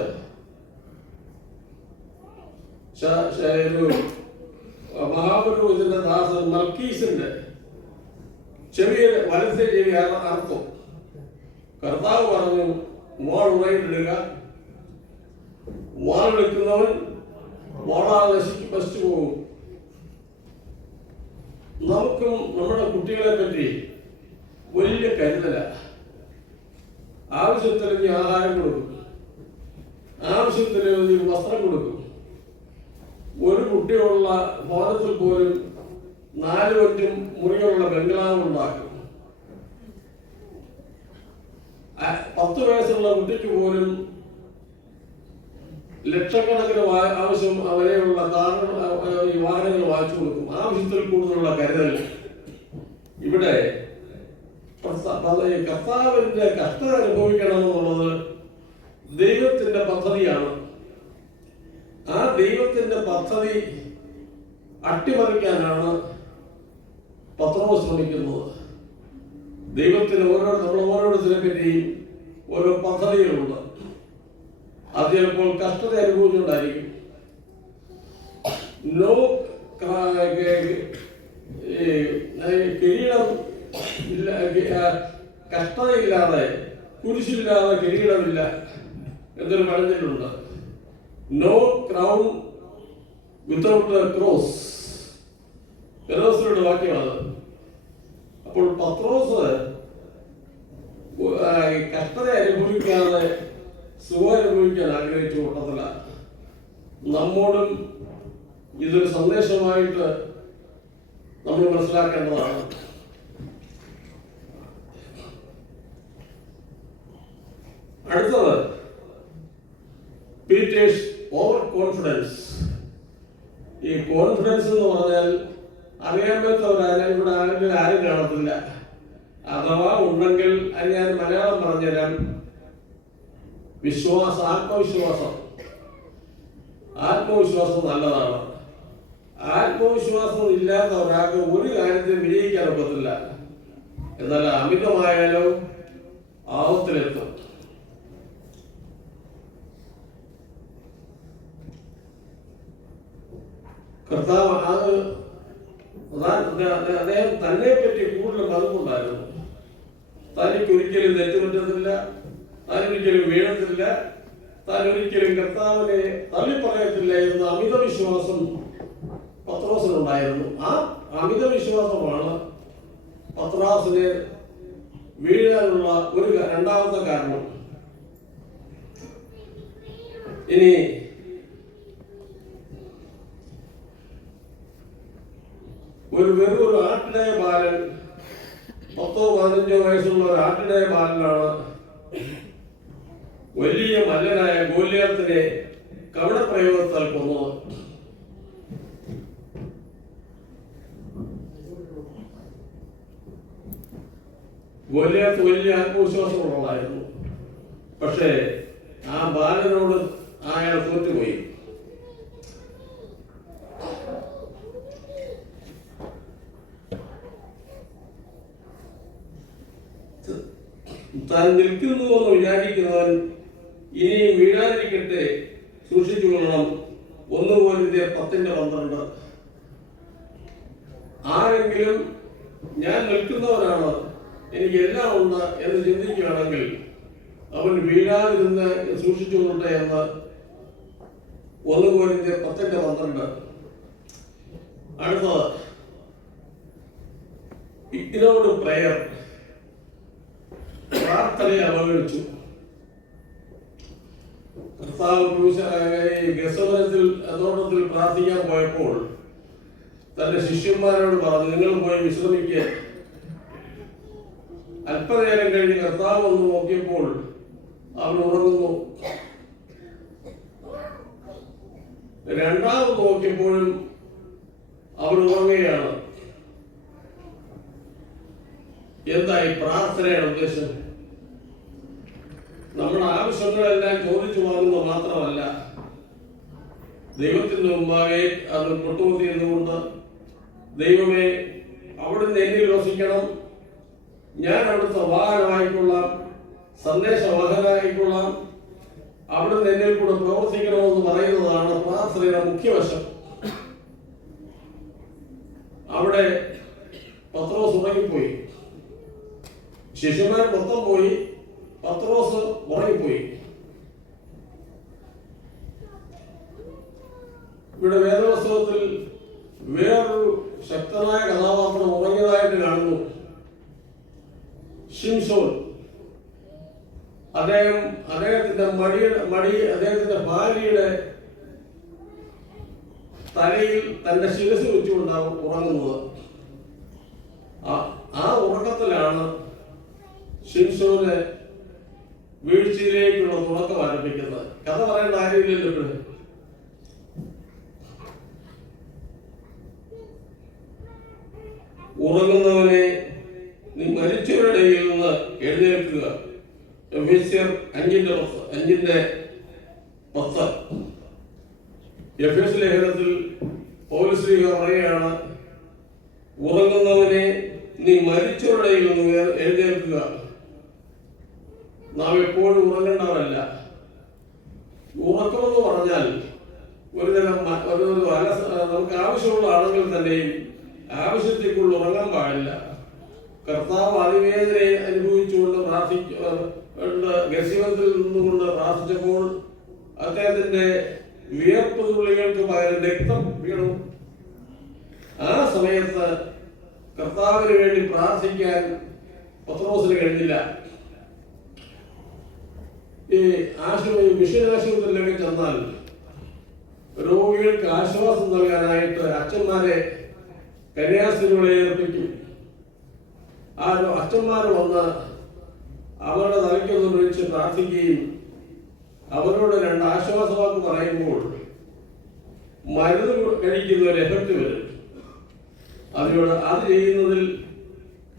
മഹാപുരോഹിതന്റെ ദാസൻ മൽക്കീസിന്റെ വലത്തെ ചെവി അർത്ഥം. കർത്താവ് പറഞ്ഞു, വാൾ ഉറയിലിടുക, വാളെടുക്കുന്നവൻ വാളാതെ നശിച്ചു പോകും. നമുക്കും നമ്മുടെ കുട്ടികളെ പറ്റി വലിയ കരുതല. ആവശ്യത്തിന് ആഹാരം കൊടുക്കും, ആവശ്യത്തിന് വസ്ത്രം കൊടുക്കും. ഒരു കുട്ടിയുള്ള ഭവനത്തിൽ പോലും 4-5 മുറികളുള്ള ബംഗ്ലാവ് ഉണ്ടാക്കും. 10 വയസ്സുള്ള കുട്ടിക്ക് പോലും ലക്ഷക്കണക്കിന് ആവശ്യം വരെയുള്ള വാഹനങ്ങൾ വാങ്ങിച്ചു കൊടുക്കും. ആവശ്യത്തിൽ കൂടുതലുള്ള കരുതൽ. ഇവിടെ കർത്താവിന്റെ കഷ്ടത അനുഭവിക്കണം എന്നുള്ളത് ദൈവത്തിന്റെ പദ്ധതിയാണ്. ആ ദൈവത്തിന്റെ പദ്ധതി അട്ടിമറിക്കാനാണ് പത്രോസ് ശ്രമിക്കുന്നത്. ദൈവത്തിന് നമ്മൾ ഓരോരുത്തരെ പറ്റിയും ഓരോ പദ്ധതികളുണ്ട്. അത് ചിലപ്പോൾ കഷ്ടത അനുഭവിച്ചുകൊണ്ടായിരിക്കും. കിരീടം കഷ്ടതയില്ലാതെ, കുരിശില്ലാതെ കിരീടമില്ല എന്നൊരു പഴഞ്ചൊല്ലുണ്ട്. No crown without cross. ഫെറോസിന്റെ വാക്യമാണ്. അപ്പോൾ പത്രോസ് കഷ്ടത അനുഭവിക്കാതെ സുഖം അനുഭവിക്കാൻ ആഗ്രഹിച്ചു കൂട്ടത്തില്ല. നമ്മോടും ഇതൊരു സന്ദേശമായിട്ട് നമ്മൾ മനസ്സിലാക്കേണ്ടതാണ്. അടുത്തത്, പീറ്റേഴ്സ് ഓവർ കോൺഫിഡൻസ്. ഈ കോൺഫിഡൻസ് എന്ന് പറഞ്ഞാൽ അറിയാൻ പറ്റാത്തവരായാലും ഇവിടെ ആരും കാണത്തില്ല. അഥവാ ഉണ്ടെങ്കിൽ അത് ഞാൻ മലയാളം പറഞ്ഞുതരാം. ആത്മവിശ്വാസം നല്ലതാണ്. ആത്മവിശ്വാസം ഇല്ലാത്ത ഒരാൾക്ക് ഒരു കാര്യത്തിൽ വിജയിക്കാൻ ഒക്കത്തില്ല. എന്നാൽ അമിതമായാലോ ആപത്തിലെത്തും. കർത്താവ് അദ്ദേഹം തന്നെ പറ്റി കൂടുതൽ മതമുണ്ടായിരുന്നു. തനിക്കൊരിക്കലും തെറ്റുപറ്റത്തില്ല, താനൊരിക്കലും വീഴത്തില്ല, താനൊരിക്കലും കർത്താവിനെ തള്ളിപ്പറയത്തില്ല എന്ന അമിത വിശ്വാസം പത്രോസിനുണ്ടായിരുന്നു. ആ അമിത വിശ്വാസമാണ് പത്രോസിനെ വീഴാനുള്ള ഒരു രണ്ടാമത്തെ കാരണം. ഇനി വെറൊരു ആട്ടിടയ ബാലൻ, 10-15 വയസ്സുള്ള ഒരു ആട്ടിടയ ബാലനാണ് വലിയ മല്ലനായ ഗോലിയാത്തിനെ കവടപ്രയോഗത്താൽ കൊന്നത്. വലിയ ആത്മവിശ്വാസമുള്ളതായിരുന്നു. പക്ഷേ ആ ബാലനോട് അയാൾ തോറ്റുപോയി. താൻ നിൽക്കുന്നു എന്ന് വിചാരിക്കുന്നവൻ ഇനിയും വീഴാതിരിക്കട്ടെ, സൂക്ഷിച്ചു കൊള്ളണം. 1 കൊരിന്ത്യർ 10:12. ആരെങ്കിലും ഞാൻ നിൽക്കുന്നവനാണ്, എനിക്ക് എല്ലാം ഉണ്ട് എന്ന് ചിന്തിക്കുകയാണെങ്കിൽ അവൻ വീഴാതിരുന്ന് സൂക്ഷിച്ചു കൊള്ളട്ടെ എന്ന് 1 കൊരിന്ത്യർ 10:12. അടുത്തത് ഇഗ്നോർഡ് പ്രയർ, പ്രാർത്ഥനയെ അവഗണിച്ചു. കർത്താവ് ഗസവനത്തിൽ അതോടത്തിൽ പ്രാർത്ഥിക്കാൻ പോയപ്പോൾ തന്റെ ശിഷ്യന്മാരോട് പറഞ്ഞു, നിങ്ങൾ പോയി വിശ്രമിക്കുക. അല്പനേരം കഴിഞ്ഞ് കർത്താവ് ഒന്ന് നോക്കിയപ്പോൾ അവൻ ഉറങ്ങുന്നു. രണ്ടാമത് നോക്കിയപ്പോഴും അവൻ ഉറങ്ങുകയാണ്. എന്തായി പ്രാർത്ഥനയുടെ ഉദ്ദേശം? നമ്മുടെ ആവശ്യങ്ങളെല്ലാം ചോദിച്ചു വാങ്ങുന്നത് മാത്രമല്ല, ദൈവത്തിന് മുമ്പാകെ അത് പൊട്ടുകുത്തി എന്നുകൊണ്ട്, ദൈവമേ അവിടുന്ന് എന്നിൽ വസിക്കണം, ഞാൻ അവിടുത്തെ വാഹനമായിക്കൊള്ളാം, സന്ദേശവാഹനായിക്കൊള്ളാം, അവിടുന്ന് എന്നിൽ കൂടെ പ്രവർത്തിക്കണമെന്ന് പറയുന്നതാണ് പ്രാർത്ഥനയുടെ മുഖ്യവശം. അവിടെ പത്രോസ് ഉറങ്ങിപ്പോയി. ശിഷ്യന്മാർ മൊത്തം പോയി, പത്രോസ് ഉറങ്ങിപ്പോയി. ഇവിടെ വേദപുസ്തകത്തിൽ വേറൊരു ശക്തനായ കഥാപാത്രം ഉറങ്ങിയതായിട്ട് കാണുന്നു. ശിംശോൻ. അദ്ദേഹത്തിന്റെ അദ്ദേഹത്തിന്റെ ഭാര്യയുടെ തലയിൽ തന്റെ ശിരസ് വെച്ചുകൊണ്ടാണ് ഉറങ്ങുന്നത്. ആ ഉറക്കത്തിലാണ് ശിംശോന് വീഴ്ചയിലേക്കുള്ള തുടക്കം ആരംഭിക്കുന്നത്. കഥ പറയേണ്ട കാര്യമില്ലല്ലോ. ഇവിടെ ഉറങ്ങുന്നവനെ നീ മരിച്ചവരുടെ ഇടയിൽ നിന്ന് എഴുന്നേൽക്കുക. എഫേസ്യർ 5:10. എഫേസ് ലേഖനത്തിൽ പൗലോസ് പറയുകയാണ്, ഉറങ്ങുന്നവനെ നീ മരിച്ചവരുടെ ഇടയിൽ നിന്ന് എഴുന്നേൽക്കുക. നാം എപ്പോഴും ഉറങ്ങേണ്ടവരല്ല. ഉറക്കമെന്ന് പറഞ്ഞാൽ ഒരുതരം നമുക്ക് ആവശ്യമുള്ള ആണെങ്കിൽ തന്നെയും ആവശ്യത്തേക്കുള്ള ഉറങ്ങാൻ പാടില്ല. കർത്താവ് അതിവേദനയെ അനുഭവിച്ചുകൊണ്ട് ഗർസിവത്തിൽ നിന്നുകൊണ്ട് പ്രാർത്ഥിച്ചപ്പോൾ അദ്ദേഹത്തിന്റെ വിയർപ്പ് തുള്ളികൾക്ക് പകരം രക്തം വീണു. ആ സമയത്ത് കർത്താവിന് വേണ്ടി പ്രാർത്ഥിക്കാൻ പത്രോസിന് കഴിഞ്ഞില്ല. ഈ മിഷൻ ആശുപത്രിയിലേക്ക് ചെന്നാൽ രോഗികൾക്ക് ആശ്വാസം നൽകാനായിട്ട് അച്ഛന്മാരെ കന്യാസ്ത്രീകളെ ഏർപ്പിക്കും. ആ അച്ഛന്മാർ വന്ന് അവരുടെ തലയ്ക്കൊന്ന് വിളിച്ച് പ്രാർത്ഥിക്കുകയും അവരോട് 2 ആശ്വാസവാക്ക് പറയുമ്പോൾ മരുന്ന് കഴിക്കുന്ന ഒരു എഫക്റ്റ് വരും. അത് ചെയ്യുന്നതിൽ,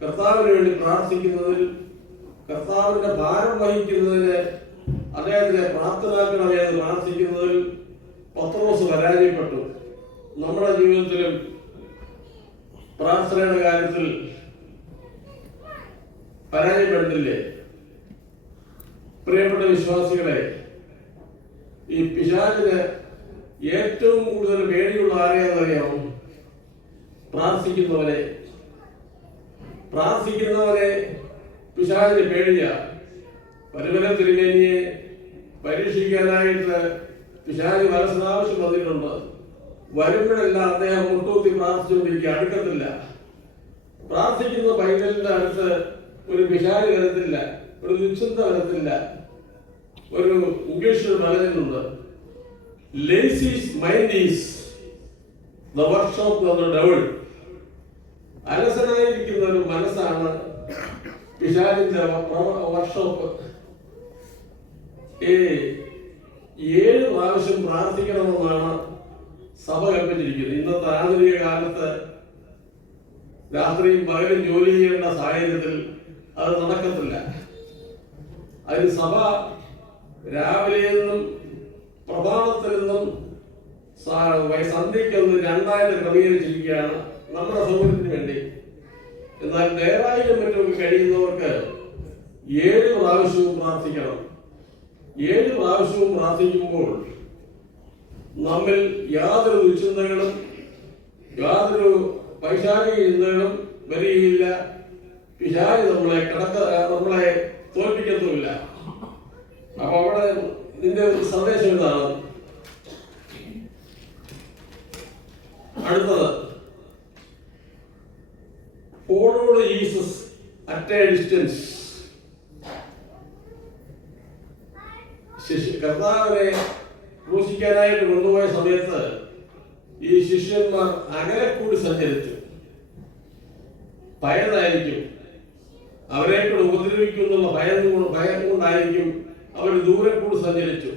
കർത്താവിന് വേണ്ടി പ്രാർത്ഥിക്കുന്നതിൽ, കർത്താവിന്റെ ഭാരം വഹിക്കുന്നതിന് അദ്ദേഹത്തിനെ പ്രാർത്ഥനാക്കണമേ എന്ന് പ്രാർത്ഥിക്കുന്നതിൽ പത്രോസ് പരാജയപ്പെട്ടു. നമ്മുടെ ജീവിതത്തിലും പ്രാർത്ഥനയുടെ കാര്യത്തിൽ പരാജയപ്പെടുന്നില്ലേ? പ്രിയപ്പെട്ട വിശ്വാസികളെ, ഈ പിശാചിന് ഏറ്റവും കൂടുതൽ പേടിയുള്ള ആരെയാണെന്നറിയാമോ? പ്രാർത്ഥിക്കുന്നവനെ പിശാചിന് പേടിയ. പരിമല തിരുമേനിയെ പരീക്ഷിക്കാനായിട്ട് പിശാചി പല പ്രാവശ്യം വന്നിട്ടുണ്ട്. വരുമ്പോഴെല്ലാം അദ്ദേഹം മുട്ടൂത്തി പ്രാർത്ഥിച്ചുകൊണ്ടിരിക്കുക, അടുക്കത്തില്ല. പ്രാർത്ഥിക്കുന്ന പൈതലിന്റെ അടുത്ത് ഒരു പിശാചി വരത്തില്ല, ഒരു നിശ്ചിന്ത വരത്തില്ല. ഒരു ഇംഗ്ലീഷിൽ പറയുന്നുണ്ട്, lazy mind is the workshop of the devil. അലസനായിരിക്കുന്ന ഒരു മനസ്സാണ് പിശാചിന്റെ വർക്ക്ഷോപ്പ്. 7 പ്രാവശ്യം പ്രാർത്ഥിക്കണമെന്നാണ് സഭ കൽപ്പിച്ചിരിക്കുന്നത്. ഇന്നത്തെ ആധുനിക കാലത്ത് രാത്രിയും പകലും ജോലി ചെയ്യേണ്ട സാഹചര്യത്തിൽ അത് നടക്കത്തില്ല. അതിന് സഭ രാവിലെ നിന്നും പ്രഭാതത്തിൽ നിന്നും സന്ധ്യയ്ക്കൊന്ന് രണ്ടായിട്ട് ക്രമീകരിച്ചിരിക്കുകയാണ് നമ്മുടെ സൗകര്യത്തിന് വേണ്ടി. എന്നാൽ നേരായിരം മറ്റും കഴിയുന്നവർക്ക് 7 പ്രാവശ്യവും പ്രാർത്ഥിക്കണം. 7 പ്രാവശ്യവും പ്രാർത്ഥിക്കുമ്പോൾ നമ്മിൽ യാതൊരു ദുശ്ചിന്തകളും യാതൊരു പൈശാചിക ചിന്തകളും വരികയില്ല. പിശാച് നമ്മളെ തോൽപ്പിക്കത്തുമില്ല. അപ്പൊ അവിടെ ഇതിന്റെ ഒരു സന്ദേശം ഇതാണ്. അടുത്തത്, followed Jesus at A distance. കർത്താവിനെ ക്രൂശിക്കാനായിട്ട് കൊണ്ടുപോയ സമയത്ത് ഈ ശിഷ്യന്മാർ അകലെ കൂടി സഞ്ചരിച്ചു. ഭയന്നായിരിക്കും, അവരെ കൂടെ ഉപദ്രവിക്കുന്നുള്ള ഭയം കൊണ്ടായിരിക്കും അവർ ദൂരെ കൂടി സഞ്ചരിച്ചു.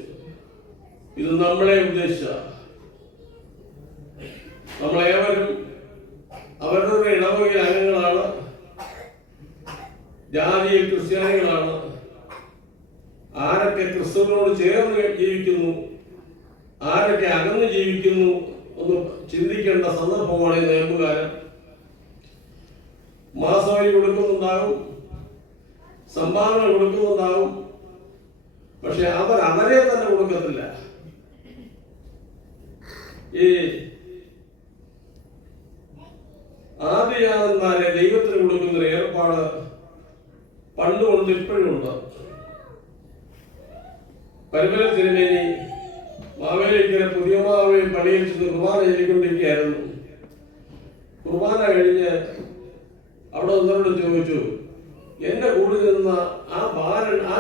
ഇത് നമ്മളെ ഉദ്ദേശിച്ച നമ്മളേവരും അവരുടെ ഇടവകയിലെ അംഗങ്ങളാണ്, ജാതിയിൽ ക്രിസ്ത്യാനികളാണ്. ആരൊക്കെ ക്രിസ്തുവിനോട് ചേർന്ന് ജീവിക്കുന്നു, ആരൊക്കെ അകന്ന് ജീവിക്കുന്നു ഒന്ന് ചിന്തിക്കേണ്ട സന്ദർഭമാണ് ഈ നോമ്പുകാലം. മാസവരി കൊടുക്കുന്നുണ്ടാവും, സംഭാവന കൊടുക്കുന്നുണ്ടാവും. പക്ഷെ അവരെ തന്നെ കൊടുക്കത്തില്ല. ഈ ആദിജാതന്മാരെ ദൈവത്തിന് കൊടുക്കുന്ന ഏർപ്പാട് പണ്ടുകൊണ്ട് ഇപ്പോഴും ഉണ്ട്. പരിമല തിരുമേനി മാവേലിക്കര പുതിയ മാവേലി പള്ളിയിൽ ചെന്ന് കുർബാന ചൊല്ലിക്കൊണ്ടിരിക്കുകയായിരുന്നു. കുർബാന കഴിഞ്ഞ് അവിടെ ഒന്നോട് ചോദിച്ചു, എന്റെ കൂടെ നിന്ന ആ ബാലൻ, ആ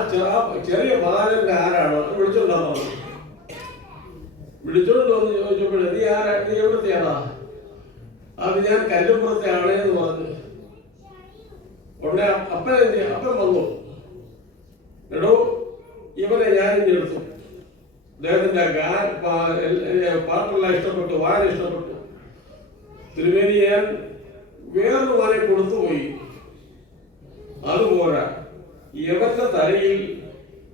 ചെറിയ ബാലന്റെ ആരാണ്? വിളിച്ചോണ്ടാന്ന് പറഞ്ഞു. വിളിച്ചോണ്ട് വന്ന് ചോദിച്ചപ്പോഴേ, നീ എവിടത്തെയാണാ? അത് ഞാൻ കല്ലുംപുറത്തെ ആളേന്ന് പറഞ്ഞു. ഉടനെ അപ്പൻ വന്നു, എടോ ഇവനെ ഞാനിഞ്ഞ് എടുത്തു. അദ്ദേഹത്തിന്റെ പാട്ടെല്ലാം ഇഷ്ടപ്പെട്ടു, വായന ഇഷ്ടപ്പെട്ടു. തിരുമേനി ഞാൻ വേറൊരു വാനെ കൊടുത്തുപോയി. അതുപോരാ, യവന്റെ തലയിൽ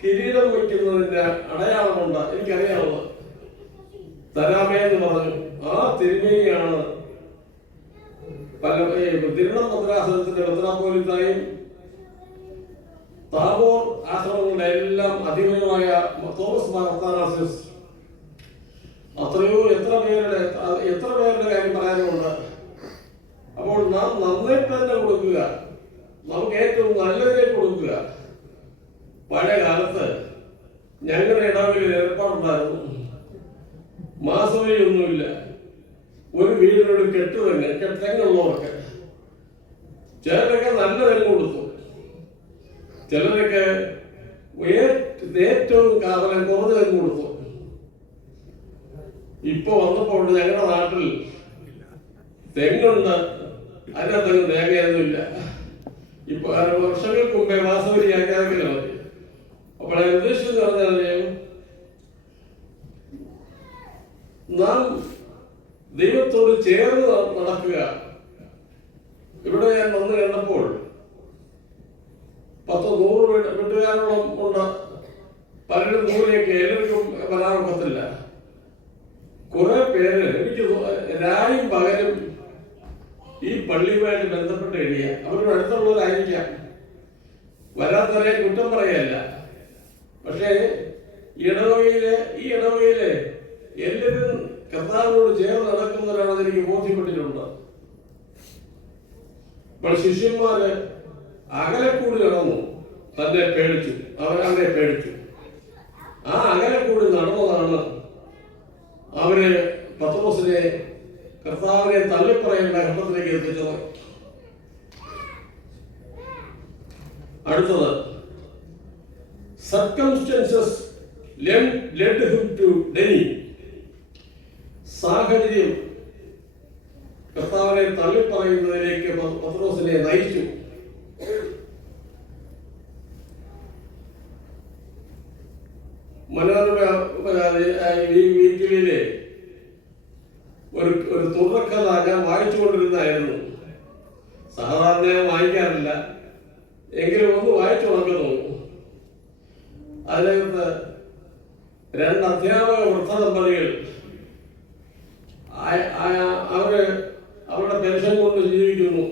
കിരീടം വയ്ക്കുന്നതിന്റെ അടയാളമുണ്ട്, എനിക്കറിയാവുന്നത്. തരാമേ എന്ന് പറഞ്ഞു. ആ തിരുമേനിയാണ് തിരുവണ്ണ ഭദ്രാസനത്തിന്റെ മെത്രാപ്പോലീത്തായും താബോർ ആശ്രമങ്ങളുടെ എല്ലാം അധിപനുമായ തോമസ് മാർ അത്താനാസിസ്. എത്ര പേരുടെ കാര്യം പറയാനുമുണ്ട്. അപ്പോൾ നാം നന്നായിട്ട് തന്നെ കൊടുക്കുക, നമുക്ക് ഏറ്റവും നല്ലതിനെ കൊടുക്കുക. പഴയ കാലത്ത് ഞങ്ങളുടെ ഇടവകയിൽ ഏർപ്പാടുണ്ടായിരുന്നു. മാസവരിയൊന്നുമില്ല, ഒരു വീടിനോട് കെട്ട് തന്നെ, തെങ്ങുള്ളവർക്ക്. ചിലരൊക്കെ നല്ല തെങ്ങ് കൊടുത്തു, ചിലരൊക്കെ ഏറ്റവും കാതലം കുറഞ്ഞ തെങ്ങ് കൊടുത്തു. ഇപ്പൊ വന്നപ്പോൾ ഞങ്ങളുടെ നാട്ടിൽ തെങ്ങുണ്ട്, അതിനകത്ത് തേങ്ങയൊന്നുമില്ല. ഇപ്പൊ വർഷങ്ങൾക്ക് മുമ്പേ മാസവരിയാക്കാതെങ്കിലും മതി. അപ്പോൾ ഉദ്ദേശിച്ചെന്ന് പറഞ്ഞാൽ നാം ദൈവത്തോട് ചേർന്ന് നടക്കുക. ഇവിടെ ഞാൻ വന്ന് കണ്ടപ്പോൾ 100 വീട്ടുകാരോളം ഉണ്ട്. പലരും ദൂരെയൊക്കെ, എല്ലാവർക്കും വരാനൊക്കത്തില്ല. കുറെ പേര് എനിക്ക് രായും പകലും ഈ പള്ളിയുമായിട്ട് ബന്ധപ്പെട്ട് എഴുതിയ അവരുടെ അടുത്തുള്ളവരായിരിക്കാം. വരാത്തവരെ കുറ്റം പറയല്ല. പക്ഷേ ഈ ഇടവകയിലെ എല്ലാവരും കർത്താവിനോട് ചേർന്ന് നടക്കുന്നവരാണെന്ന് എനിക്ക് ബോധ്യപ്പെട്ടിട്ടുണ്ട്. അപ്പോൾ ശിഷ്യന്മാര് അകലെക്കൂടി നടന്നു, അവരെ പേടിച്ചു. ആ അകലെക്കൂടി നടന്നതാണ് അവര് പത്രോസിനെ കർത്താവിനെ തള്ളിപ്പറയേണ്ട ഘട്ടത്തിലേക്ക് എത്തിച്ചത്. അടുത്തത്, circumstances led him to Delhi. സാഹചര്യം കർത്താവിനെ തള്ളിപ്പറയുന്നതിലേക്ക് പത്രോസിനെ നയിച്ചു. വീക്കിലിയിലെ ഒരു തുടർക്കഥ ഞാൻ വായിച്ചുകൊണ്ടിരുന്നായിരുന്നു. സാധാരണ വായിക്കാറില്ല. എങ്കിലും ഒന്ന് വായിച്ചു നോക്കുന്നു. അതിനകത്ത് 2 അധ്യാപക വൃദ്ധ ദമ്പതികൾ അവരുടെ പെൻഷൻ കൊണ്ട് ജീവിക്കുന്നു.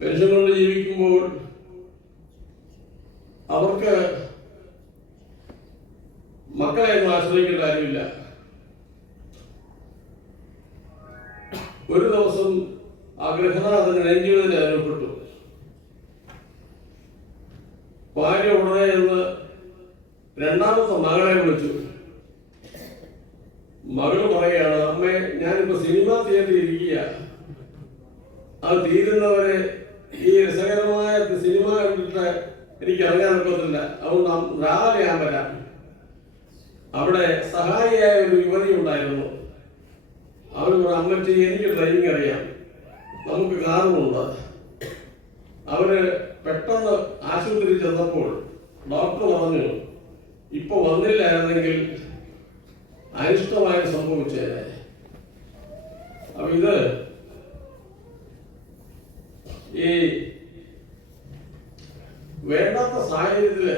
പെൻഷൻ കൊണ്ട് ജീവിക്കുമ്പോൾ അവർക്ക് മക്കളെയൊന്നും ആശ്രയിക്കേണ്ട കാര്യമില്ല. ഒരു ദിവസം ആ ഗൃഹനാഥന് നെഞ്ചുവേദന അനുഭവപ്പെട്ടു. ഭാര്യ ഉടനെ എന്ന് 2ാമത്തെ മകളെ വിളിച്ചു. മകള് പറയുകയാണ്, അമ്മേ, ഞാനിപ്പോ സിനിമാ തിയേറ്ററിൽ ഇരിക്കുക, അത് തീരുന്നവരെ ഈ രസകരമായ സിനിമ കണ്ടിട്ട് എനിക്ക് ഇറങ്ങാൻ ഒക്കത്തില്ല, അതുകൊണ്ട് രാവിലെ ഞാൻ വരാം. അവിടെ സഹായിയായ ഒരു യുവതി ഉണ്ടായിരുന്നു. അവർ പറഞ്ഞു, അമ്മച്ചി, എനിക്ക് ഡ്രൈവിംഗ് അറിയാം, നമുക്ക് കാറുമുണ്ട്. അവര് പെട്ടെന്ന് ആശുപത്രിയിൽ ചെന്നപ്പോൾ ഡോക്ടർ പറഞ്ഞു, ഇപ്പൊ വന്നില്ലായിരുന്നെങ്കിൽ അനിഷ്ടമായി സംഭവിച്ചേനെ. അപ്പൊ ഇത് ഈ വേണ്ടാത്ത സാഹചര്യത്തില്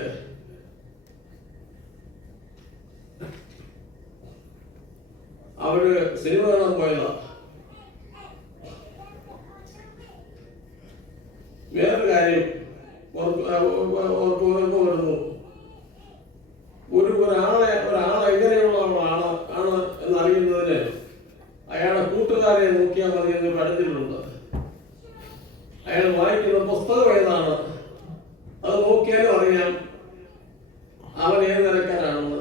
അവര് സിനിമ കാണാൻ പോയതാ. വേറൊരു കാര്യം വരുന്നു. ഒരാളെ എങ്ങനെയുള്ള ആണ് എന്നറിയുന്നതിന് അയാളുടെ കൂട്ടുകാരെ നോക്കിയാൽ മതി എന്ന് പഠിച്ചിട്ടുണ്ട്. അയാൾ വായിക്കുന്ന പുസ്തകം ഏതാണ് അത് നോക്കിയാലും അറിയാം അവൻ ഏത് നിരക്കാരാണെന്ന്.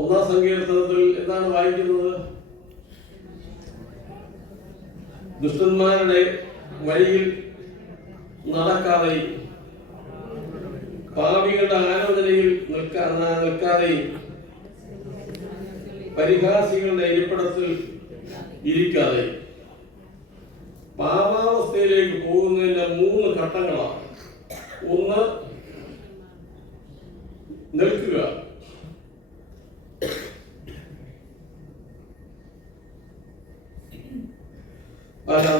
ഒന്നാം സങ്കീർത്തനത്തിൽ എന്താണ് വായിക്കുന്നത്? ദുഷ്ടന്മാരുടെ വഴിയിൽ നടക്കാതെയും പാപികളുടെ ആലോചനയിൽ നിൽക്കാതെയും പരിഹാസികളുടെ ഇരിപ്പിടത്തിൽ ഇരിക്കാതെയും. പാപാവസ്ഥയിലേക്ക് പോകുന്നതിന്റെ 3 ഘട്ടങ്ങളാണ്. ഒന്ന്, നിൽക്കുക.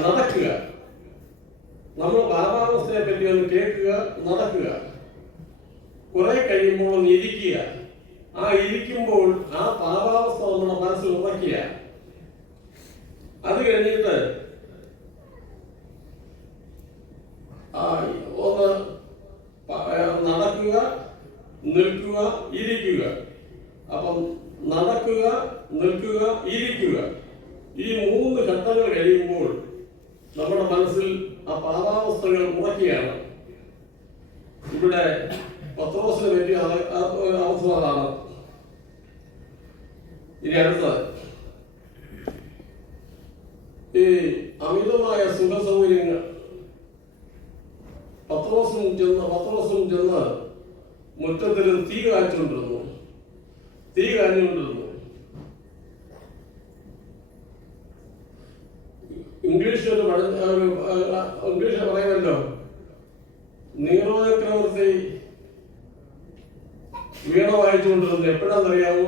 നടക്കുക. നമ്മൾ പാപാവസ്ഥയെ പറ്റി ഒന്ന് കേൾക്കുക, നടക്കുക. കുറെ കഴിയുമ്പോൾ ഒന്ന് ഇരിക്കുക. ആ ഇരിക്കുമ്പോൾ ആ പാപാവസ്ഥ നമ്മുടെ മനസ്സിൽ ഉറക്കുക. അത് കഴിഞ്ഞിട്ട് ഒന്ന് നടക്കുക, നിൽക്കുക, ഇരിക്കുക. അപ്പം നടക്കുക, നിൽക്കുക, ഇരിക്കുക. ഈ 3 ഘട്ടങ്ങൾ കഴിയുമ്പോൾ നമ്മുടെ മനസ്സിൽ ആ പാപാവസ്ഥകൾ ഉറക്കുകയാണ്. ഇവിടെ പത്രോസിനെ പറ്റിയ അവസരമാണ്. ഇനി അടുത്തത്, ഈ അമിതമായ സുഖസൗകര്യങ്ങൾ. പത്രോസും ചെന്ന് മുറ്റത്തിൽ തീ കാഞ്ഞുകൊണ്ടിരുന്നു. ഇംഗ്ലീഷ് പറയുമല്ലോ, നീറോ ചക്രവർത്തി വീണ വായിച്ചുകൊണ്ടിരുന്നു. എപ്പോഴാണെന്നറിയാമോ?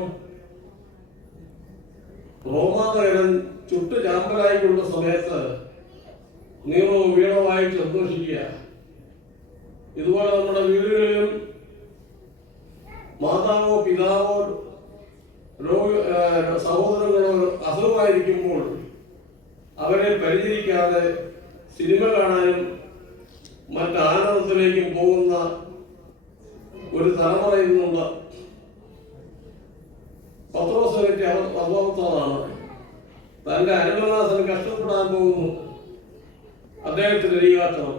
റോമാനഗരൻ ചുട്ട് ചാമ്പലായിക്കൊണ്ട സമയത്ത് നീറോ വീണ വായിച്ച് സന്തോഷിക്കുക. ഇതുപോലെ നമ്മുടെ വീടുകളിലും മാതാവോ പിതാവോ സഹോദരങ്ങളോ അസുഖമായിരിക്കുമ്പോൾ അവരെ പരിചരിക്കാതെ സിനിമ കാണാനും മറ്റാനന്ദത്തിലേക്കും പോകുന്ന ഒരു തലമുറ ഇന്നുണ്ട്. പത്രോസിനെ പറ്റി അഭാവത്താണ്. തന്റെ അരുമനാഥൻ കഷ്ടപ്പെടാൻ പോകുന്നു. അദ്ദേഹത്തിന് തീകാട്ടണം.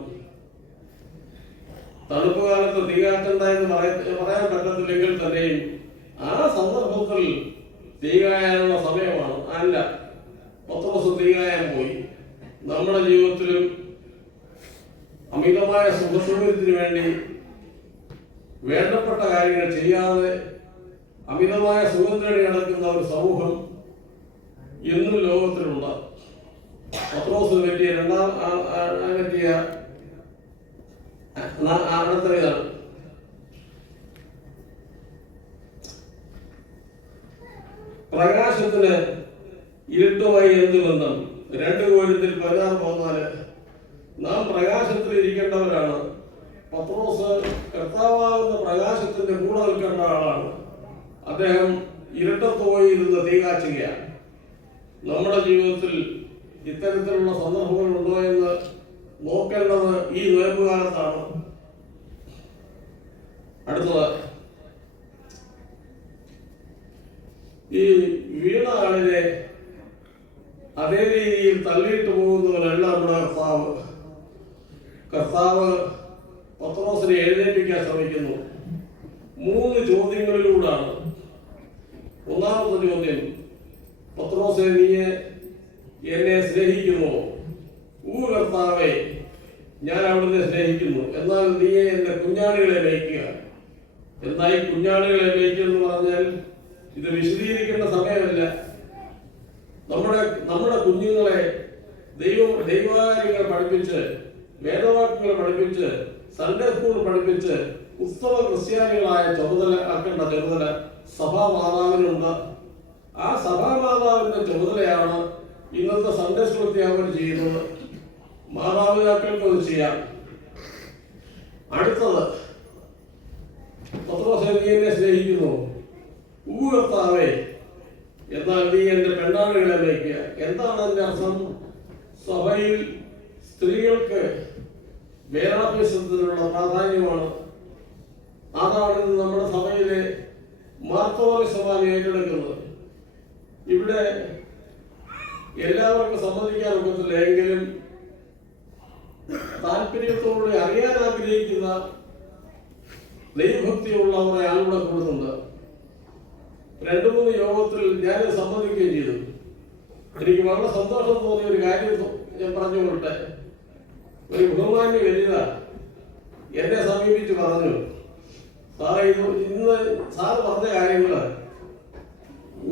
തണുപ്പ് കാലത്ത് തീകാട്ടണ്ടെന്ന് പറയാൻ പറ്റത്തില്ലെങ്കിൽ തന്നെയും ആ സന്ദർഭത്തിൽ തീകായാനുള്ള സമയമാണ്. അല്ല, 10 ദിവസം തീകായാൻ പോയി. നമ്മുടെ ജീവിതത്തിലും അമിതമായ സുഖസൗകര്യത്തിന് വേണ്ടി വേണ്ടപ്പെട്ട കാര്യങ്ങൾ ചെയ്യാതെ അമിതമായ സുഖം തേടി നടക്കുന്ന ഒരു സമൂഹം ഇന്നും ലോകത്തിലുണ്ട്. പത്രോസിന് പറ്റിയ അടുത്തതാണ്. പ്രകാശത്തിന് ഇരുട്ടുമായി എന്ത് ബന്ധം? 2 കോരിന്ത്യർ 16:14. നാം പ്രകാശത്തിൽ ഇരിക്കേണ്ടവരാണ്. പത്രോസ് കർത്താവാകുന്ന പ്രകാശത്തിന്റെ കൂടെ നിൽക്കേണ്ട ആളാണ്. അദ്ദേഹം ഇരുട്ടത്ത് പോയി ഇരുന്ന് തീ കാച്ചുകയാണ്. നമ്മുടെ ജീവിതത്തിൽ ഇത്തരത്തിലുള്ള സന്ദർഭങ്ങൾ ഉണ്ടോ എന്ന് നോക്കേണ്ടത് ഈ നോയമ്പുകാലത്താണ്. അടുത്തത്, ഈ വീണ ആളിനെ അതേ രീതിയിൽ തള്ളിയിട്ട് പോകുന്നവരല്ല നമ്മുടെ കർത്താവ് പത്രോസിനെ എഴുന്നേൽപ്പിക്കാൻ ശ്രമിക്കുന്നു. 3 ചോദ്യങ്ങളിലൂടെയാണ്. ഒന്നാമത്തെ ചോദ്യം, പത്രോസേ, നീ എന്നെ സ്നേഹിക്കുമോ? കർത്താവേ, ഞാൻ അവിടുന്ന് സ്നേഹിക്കുന്നു. എന്നാൽ നീ എന്റെ കുഞ്ഞാടുകളെ മേയ്ക്കുക. എന്തായി കുഞ്ഞാടുകളെ മേയ്ക്കുക എന്ന് പറഞ്ഞാൽ ഇത് വിശദീകരിക്കേണ്ട സമയമല്ല. നമ്മുടെ കുഞ്ഞുങ്ങളെ ദൈവകാര്യങ്ങൾ പഠിപ്പിച്ച്, വേദവാക്യങ്ങൾ പഠിപ്പിച്ച്, സൺഡേ സ്കൂൾ പഠിപ്പിച്ച് ഉത്തമ ക്രിസ്ത്യാനികളായ ആക്കേണ്ട ചുമതല സഭാമാതാവിനുണ്ട്. ആ സഭാമാതാവിന്റെ ചുമതലയാണ് ഇന്നത്തെ സൺഡേ സ്കൂൾ അധ്യാപകർ ചെയ്യുന്നത്. മാതാപിതാക്കൾക്ക് അത് ചെയ്യാം. അടുത്തത്, പത്രോസേ, നീ എന്നെ സ്നേഹിക്കുന്നു? കർത്താവേ, എന്നാൽ നീ എന്റെ പെണ്ണാടുകളെ മേയ്ക്കുക. എന്താണ് അതിന്റെ അർത്ഥം? സഭയിൽ സ്ത്രീകൾക്ക് വേദാഭ്യാസത്തിനുള്ള പ്രാധാന്യമാണ്. അതാണ് നമ്മുടെ സഭയിലെ മാർത്തോമാ സഭ ഏറ്റെടുക്കുന്നത്. ഇവിടെ എല്ലാവർക്കും സമ്മതിക്കാൻ ഒക്കത്തില്ല, എങ്കിലും താല്പര്യത്തോടെ അറിയാൻ ആഗ്രഹിക്കുന്ന ദൈവഭക്തിയുള്ള കുറെ ആളുകളെ കൂടുന്നുണ്ട്. 2-3 യോഗത്തിൽ ഞാൻ സമ്മതിക്കുകയും ചെയ്തു. എനിക്ക് വളരെ സന്തോഷം തോന്നിയ ഒരു കാര്യം ഞാൻ പറഞ്ഞുകൊള്ളട്ടെ. ഒരു ബഹുമാന്യ വനിത എന്നെ സമീപിച്ച് പറഞ്ഞു, സാറേ, ഇന്ന് സാറ് പറഞ്ഞ കാര്യങ്ങൾ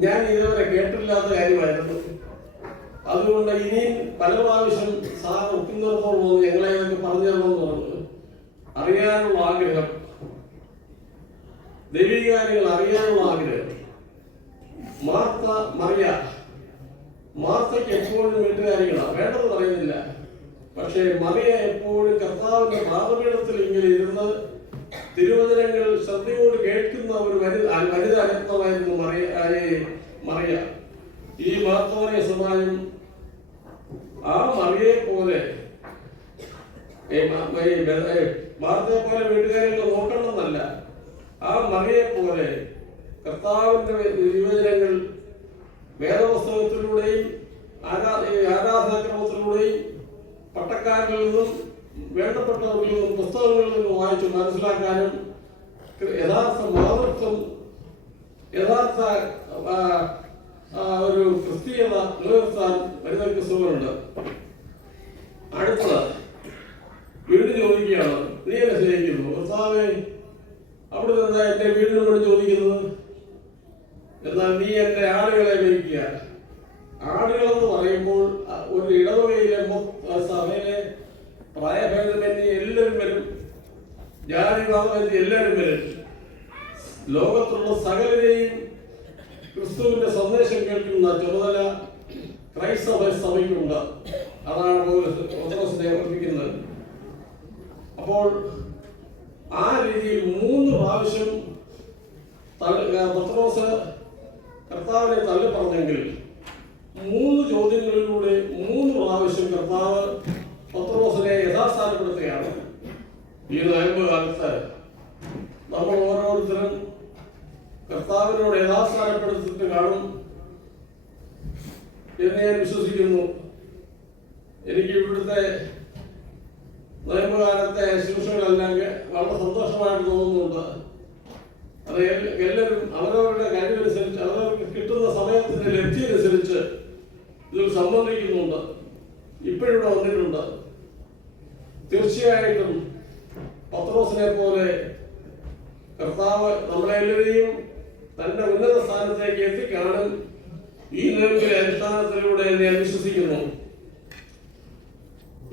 ഞാൻ ഇതുവരെ കേട്ടില്ലാത്ത കാര്യമായിരുന്നു. അതുകൊണ്ട് ഇനിയും പല പ്രാവശ്യം സാർ ഒപ്പിന്നിടത്തോളം തോന്നി ഞങ്ങളെ ഇതൊക്കെ പറഞ്ഞു തരണമെന്ന് പറഞ്ഞു. അറിയാനുള്ള ആഗ്രഹം, ദൈവികാര്യങ്ങൾ അറിയാനുള്ള ആഗ്രഹം. മാർത്തയ്ക്ക് എപ്പോഴും വീട്ടുകാരികളാണ്, വേണ്ടെന്ന് പറയുന്നില്ല. പക്ഷേ മറിയ എപ്പോഴും കർത്താവിന്റെ പാദപീഠത്തിൽ ഇങ്ങനെ ഇരുന്ന് തിരുവചനങ്ങൾ ശ്രദ്ധയോട് കേൾക്കുന്ന ഒരു വനിത അനക്തമായിരുന്നു മറിയ. ഈ മാർത്തോമാ സമാജം ആ മറിയെ പോലെ മാർത്തയെ പോലെ വീട്ടുകാര്യങ്ങൾ നോക്കണമെന്നല്ല, ആ മറിയെ പോലെ കർത്താവിന്റെ വിവചനങ്ങൾ വേദപുസ്തകത്തിലൂടെയും ആരാധനാക്രമത്തിലൂടെയും പട്ടക്കാരിൽ നിന്നും വേണ്ടപ്പെട്ടവരിൽ നിന്നും പുസ്തകങ്ങളിൽ നിന്നും വായിച്ചു മനസ്സിലാക്കാനും യഥാർത്ഥ മാതൃത്വം, യഥാർത്ഥ ഒരു ക്രിസ്തീയത നിലനിർത്താൻ വനിതയ്ക്ക് സുഖമുണ്ട്. അടുത്തത്, വീണ്ടും ചോദിക്കുകയാണ്, നീ എന്നെ സ്നേഹിക്കുന്നു? കർത്താവേ, അവിടെ നിന്ന് എന്റെ വീടിനോട് ചോദിക്കുന്നത്, എന്നാൽ നീ എന്റെ ആടുകളെ മേയ്ക്കുക. ആടുകളെന്ന് പറയുമ്പോൾ ഒരു ഇടവകയിലെ സഭയിലെ പ്രായഭേദമന്യേ എല്ലാവരും വരും, ജാതിവാദമന്യേ എല്ലാവരും വരും. ലോകത്തുള്ള സകലരെയും ക്രിസ്തുവിന്റെ സന്ദേശം കേൾക്കുന്ന ചുമതല ക്രൈസ്തവ സഭയ്ക്കുണ്ട്. അതാണ് പത്രോസിനെ ഓർമ്മിപ്പിക്കുന്നത്. അപ്പോൾ ആ രീതിയിൽ 3 പ്രാവശ്യം പത്രോസ് കർത്താവിനെ തള്ളിപ്പറഞ്ഞെങ്കിൽ 3 ചോദ്യങ്ങളിലൂടെ 3 പ്രാവശ്യം കർത്താവ് പത്രോസിനെ യഥാസ്ഥാനപ്പെടുത്തുകയാണ്. ഈ നോയമ്പ് കാലത്ത് നമ്മൾ ഓരോരുത്തരും കർത്താവിനോട് യഥാസ്ഥാനപ്പെടുത്തിട്ട് കാണും എന്ന് ഞാൻ വിശ്വസിക്കുന്നു. എനിക്ക് ഇവിടുത്തെ നോയമ്പ് കാലത്തെ ശുശ്രൂഷകളെല്ലാം വളരെ സന്തോഷമായിട്ട് തോന്നുന്നുണ്ട്. അത് എല്ലാവരും അവരവരുടെ കഴിവനുസരിച്ച്, അവരവർക്ക് കിട്ടുന്ന സമയത്തിന്റെ ലബ്ധിയനുസരിച്ച് ഇതിൽ സംബന്ധിക്കുന്നുണ്ട്. ഇപ്പോഴിവിടെ വന്നിട്ടുണ്ട്. തീർച്ചയായിട്ടും പത്രോസിനെ പോലെ കർത്താവ് നമ്മളെല്ലാവരെയും തന്റെ ഉന്നത സ്ഥാനത്തേക്ക് എത്തിക്കാനും ഈ നോയമ്പിലെ അനുഷ്ഠാനത്തിലൂടെ ഞാൻ വിശ്വസിക്കുന്നു.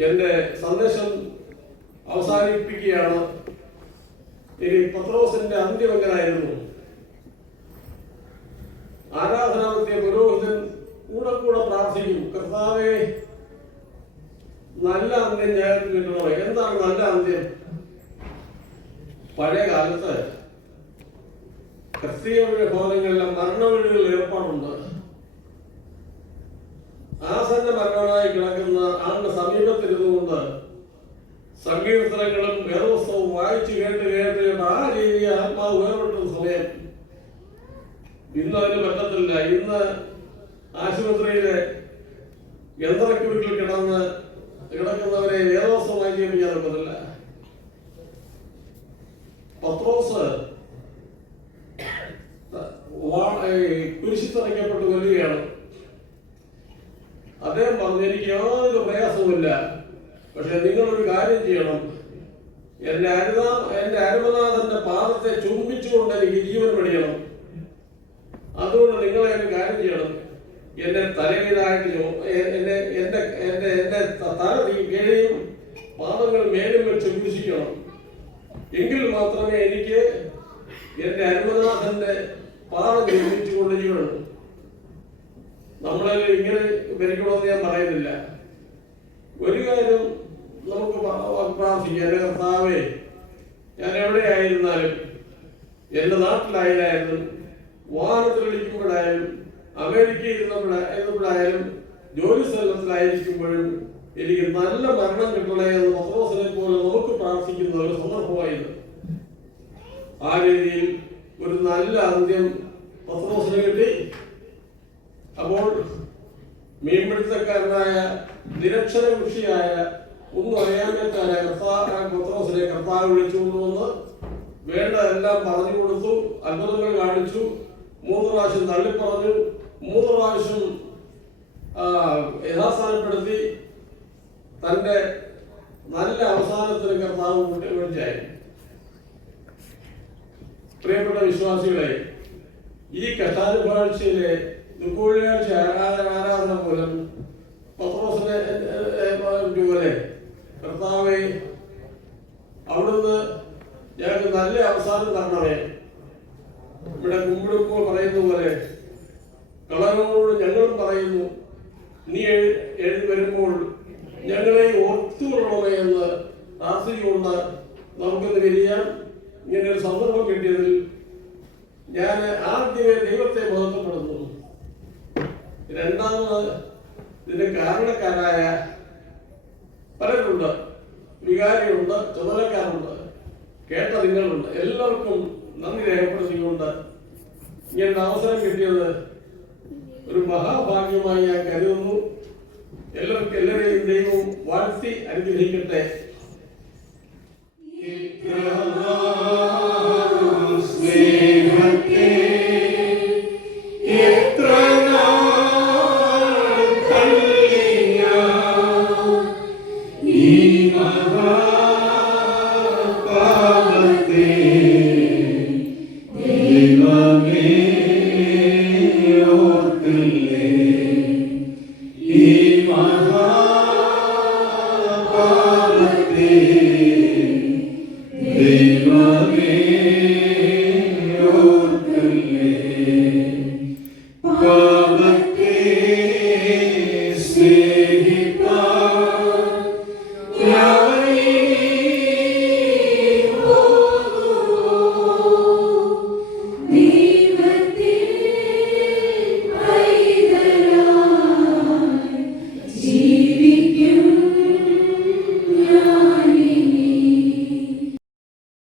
എന്റെ സന്ദേശം അവസാനിപ്പിക്കുകയാണ്. ഇനി പത്രോസിന്റെ അന്ത്യം എങ്ങനായിരുന്നു? ആരാധനാമധ്യ പുരോഹിതൻ കൂടെ പ്രാർത്ഥിക്കും, കർത്താവേ നല്ല അന്ത്യം ഞങ്ങൾക്ക് കിട്ടണമേ. എന്താണ് നല്ല അന്ത്യം? പഴയ കാലത്ത് ക്രിസ്തീയ ഭവനങ്ങളിലെ മരണവീടുകളിൽ ഏർപ്പാടുണ്ട്. ആസന്ന മരണമായി കിടക്കുന്ന ആളുടെ സമീപത്തിരുന്നുകൊണ്ട് സങ്കീർത്തനങ്ങളും വേദപുസ്തകവും വായിച്ചു കേട്ട് ആ രീതി ആത്മാവ് വേർപെട്ടുന്ന സമയം. ഇന്ന് അതിന് പറ്റത്തില്ല. ഇന്ന് ആശുപത്രിയിലെ യന്ത്രക്കുരുക്കൾ കിടക്കുന്നവരെ വേദപുസ്തകം വായിച്ചു കേൾപ്പിക്കാൻ പറ്റത്തില്ല. പത്രോസ് കുരിശിൽ തറയ്ക്കപ്പെട്ട് വരികയാണ്. അദ്ദേഹം പറഞ്ഞു, എനിക്ക് യാതൊരു പ്രയാസവുമില്ല, പക്ഷെ നിങ്ങളൊരു കാര്യം ചെയ്യണം. എന്റെ അരുമനാഥന്റെ പാദത്തെ ചുംബിച്ചുകൊണ്ട് എനിക്ക് ജീവൻ വെടിയണം. അതുകൊണ്ട് നിങ്ങളെ ഒരു കാര്യം ചെയ്യണം, എന്റെ തലയിലായിട്ട് എന്റെ തല കീഴയും പാദങ്ങൾ മേലും വെച്ച് കുരിശിക്കണം. എങ്കിൽ മാത്രമേ എനിക്ക് എന്റെ അരുമനാഥന്റെ പാദം ചുംബിച്ചുകൊണ്ട് ജീവൻ. നമ്മളെ ഇങ്ങനെ വരിക്കണമെന്ന് ഞാൻ പറയുന്നില്ല. ഒരു കാര്യം നമുക്ക് പ്രാർത്ഥിക്കാം, എന്റെ കർത്താവേ, ഞാൻ എവിടെയായിരുന്നാലും, എന്റെ നാട്ടിലായാലും, വാഹനത്തിലിരിക്കുമ്പോഴായാലും, അമേരിക്കയിൽ ഇരുന്നപ്പോഴായാലും, ജോലി സ്ഥലത്തിലായിരിക്കുമ്പോഴും എനിക്ക് നല്ല മരണം കിട്ടണേ എന്ന് പത്രോസിനെ പോലെ നമുക്ക് പ്രാർത്ഥിക്കുന്ന ഒരു സന്ദർഭമായിരുന്നു. ആ രീതിയിൽ ഒരു നല്ല അന്ത്യം പത്രോസിന് കിട്ടി. അപ്പോൾ മീൻപിടുത്തക്കാരനായ നിരക്ഷരകൃഷിയായ ഒന്നും അറിയാൻ പറ്റാനായ പത്രോസിനെ കർത്താവ് വിളിച്ചുകൊണ്ടുവന്ന് വേണ്ടതെല്ലാം പറഞ്ഞു കൊടുത്തു, അത്ഭുതങ്ങൾ കാണിച്ചു, 3 പ്രാവശ്യം തള്ളിപ്പറഞ്ഞു, 3 പ്രാവശ്യം യഥാസ്ഥാനപ്പെടുത്തി. തന്റെ നല്ല അവസാനത്തിന് കർത്താവ് വിളിച്ചായി. പ്രിയപ്പെട്ട വിശ്വാസികളെ, ഈ കഷ്ടാനുഭാഴ്ചയിലെ ദുഃഖവെള്ളിയാഴ്ച ആരാധന മൂലം പത്രോസിനെ പോലെ കർത്താവെ, അവിടുന്ന് ഞങ്ങൾക്ക് നല്ല അവസാനം തരണമേ. ഇവിടെ കുമ്പിടുമ്പോൾ പറയുന്ന പോലെ കളരോട് ഞങ്ങളും പറയുന്നു, നീ എഴുതി വരുമ്പോൾ ഞങ്ങളെ ഓർത്തുകൊള്ളണമേ എന്ന് പ്രാർത്ഥിച്ചുകൊണ്ട് നമുക്കിന്ന് കഴിയാം. ഇങ്ങനെ ഒരു സന്ദർഭം കിട്ടിയതിൽ ഞാൻ ആദ്യമേ ദൈവത്തെ ബോധപ്പെടുന്നു. രണ്ടാമത് ഇതിന് കാരണക്കാരായ പലരുണ്ട്, വികാരികളുണ്ട്, ചുമതലക്കാരുണ്ട്, കേട്ട നിങ്ങളുണ്ട്. എല്ലാവർക്കും നന്ദി രേഖപ്പെടുത്തിക്കൊണ്ട് ഇങ്ങനെ അവസരം കിട്ടിയത് ഒരു മഹാഭാഗ്യമായി ഞാൻ കരുതുന്നു. എല്ലാവരെയും ദൈവവും വാഴ്ത്തി അനുഗ്രഹിക്കട്ടെ. Pavate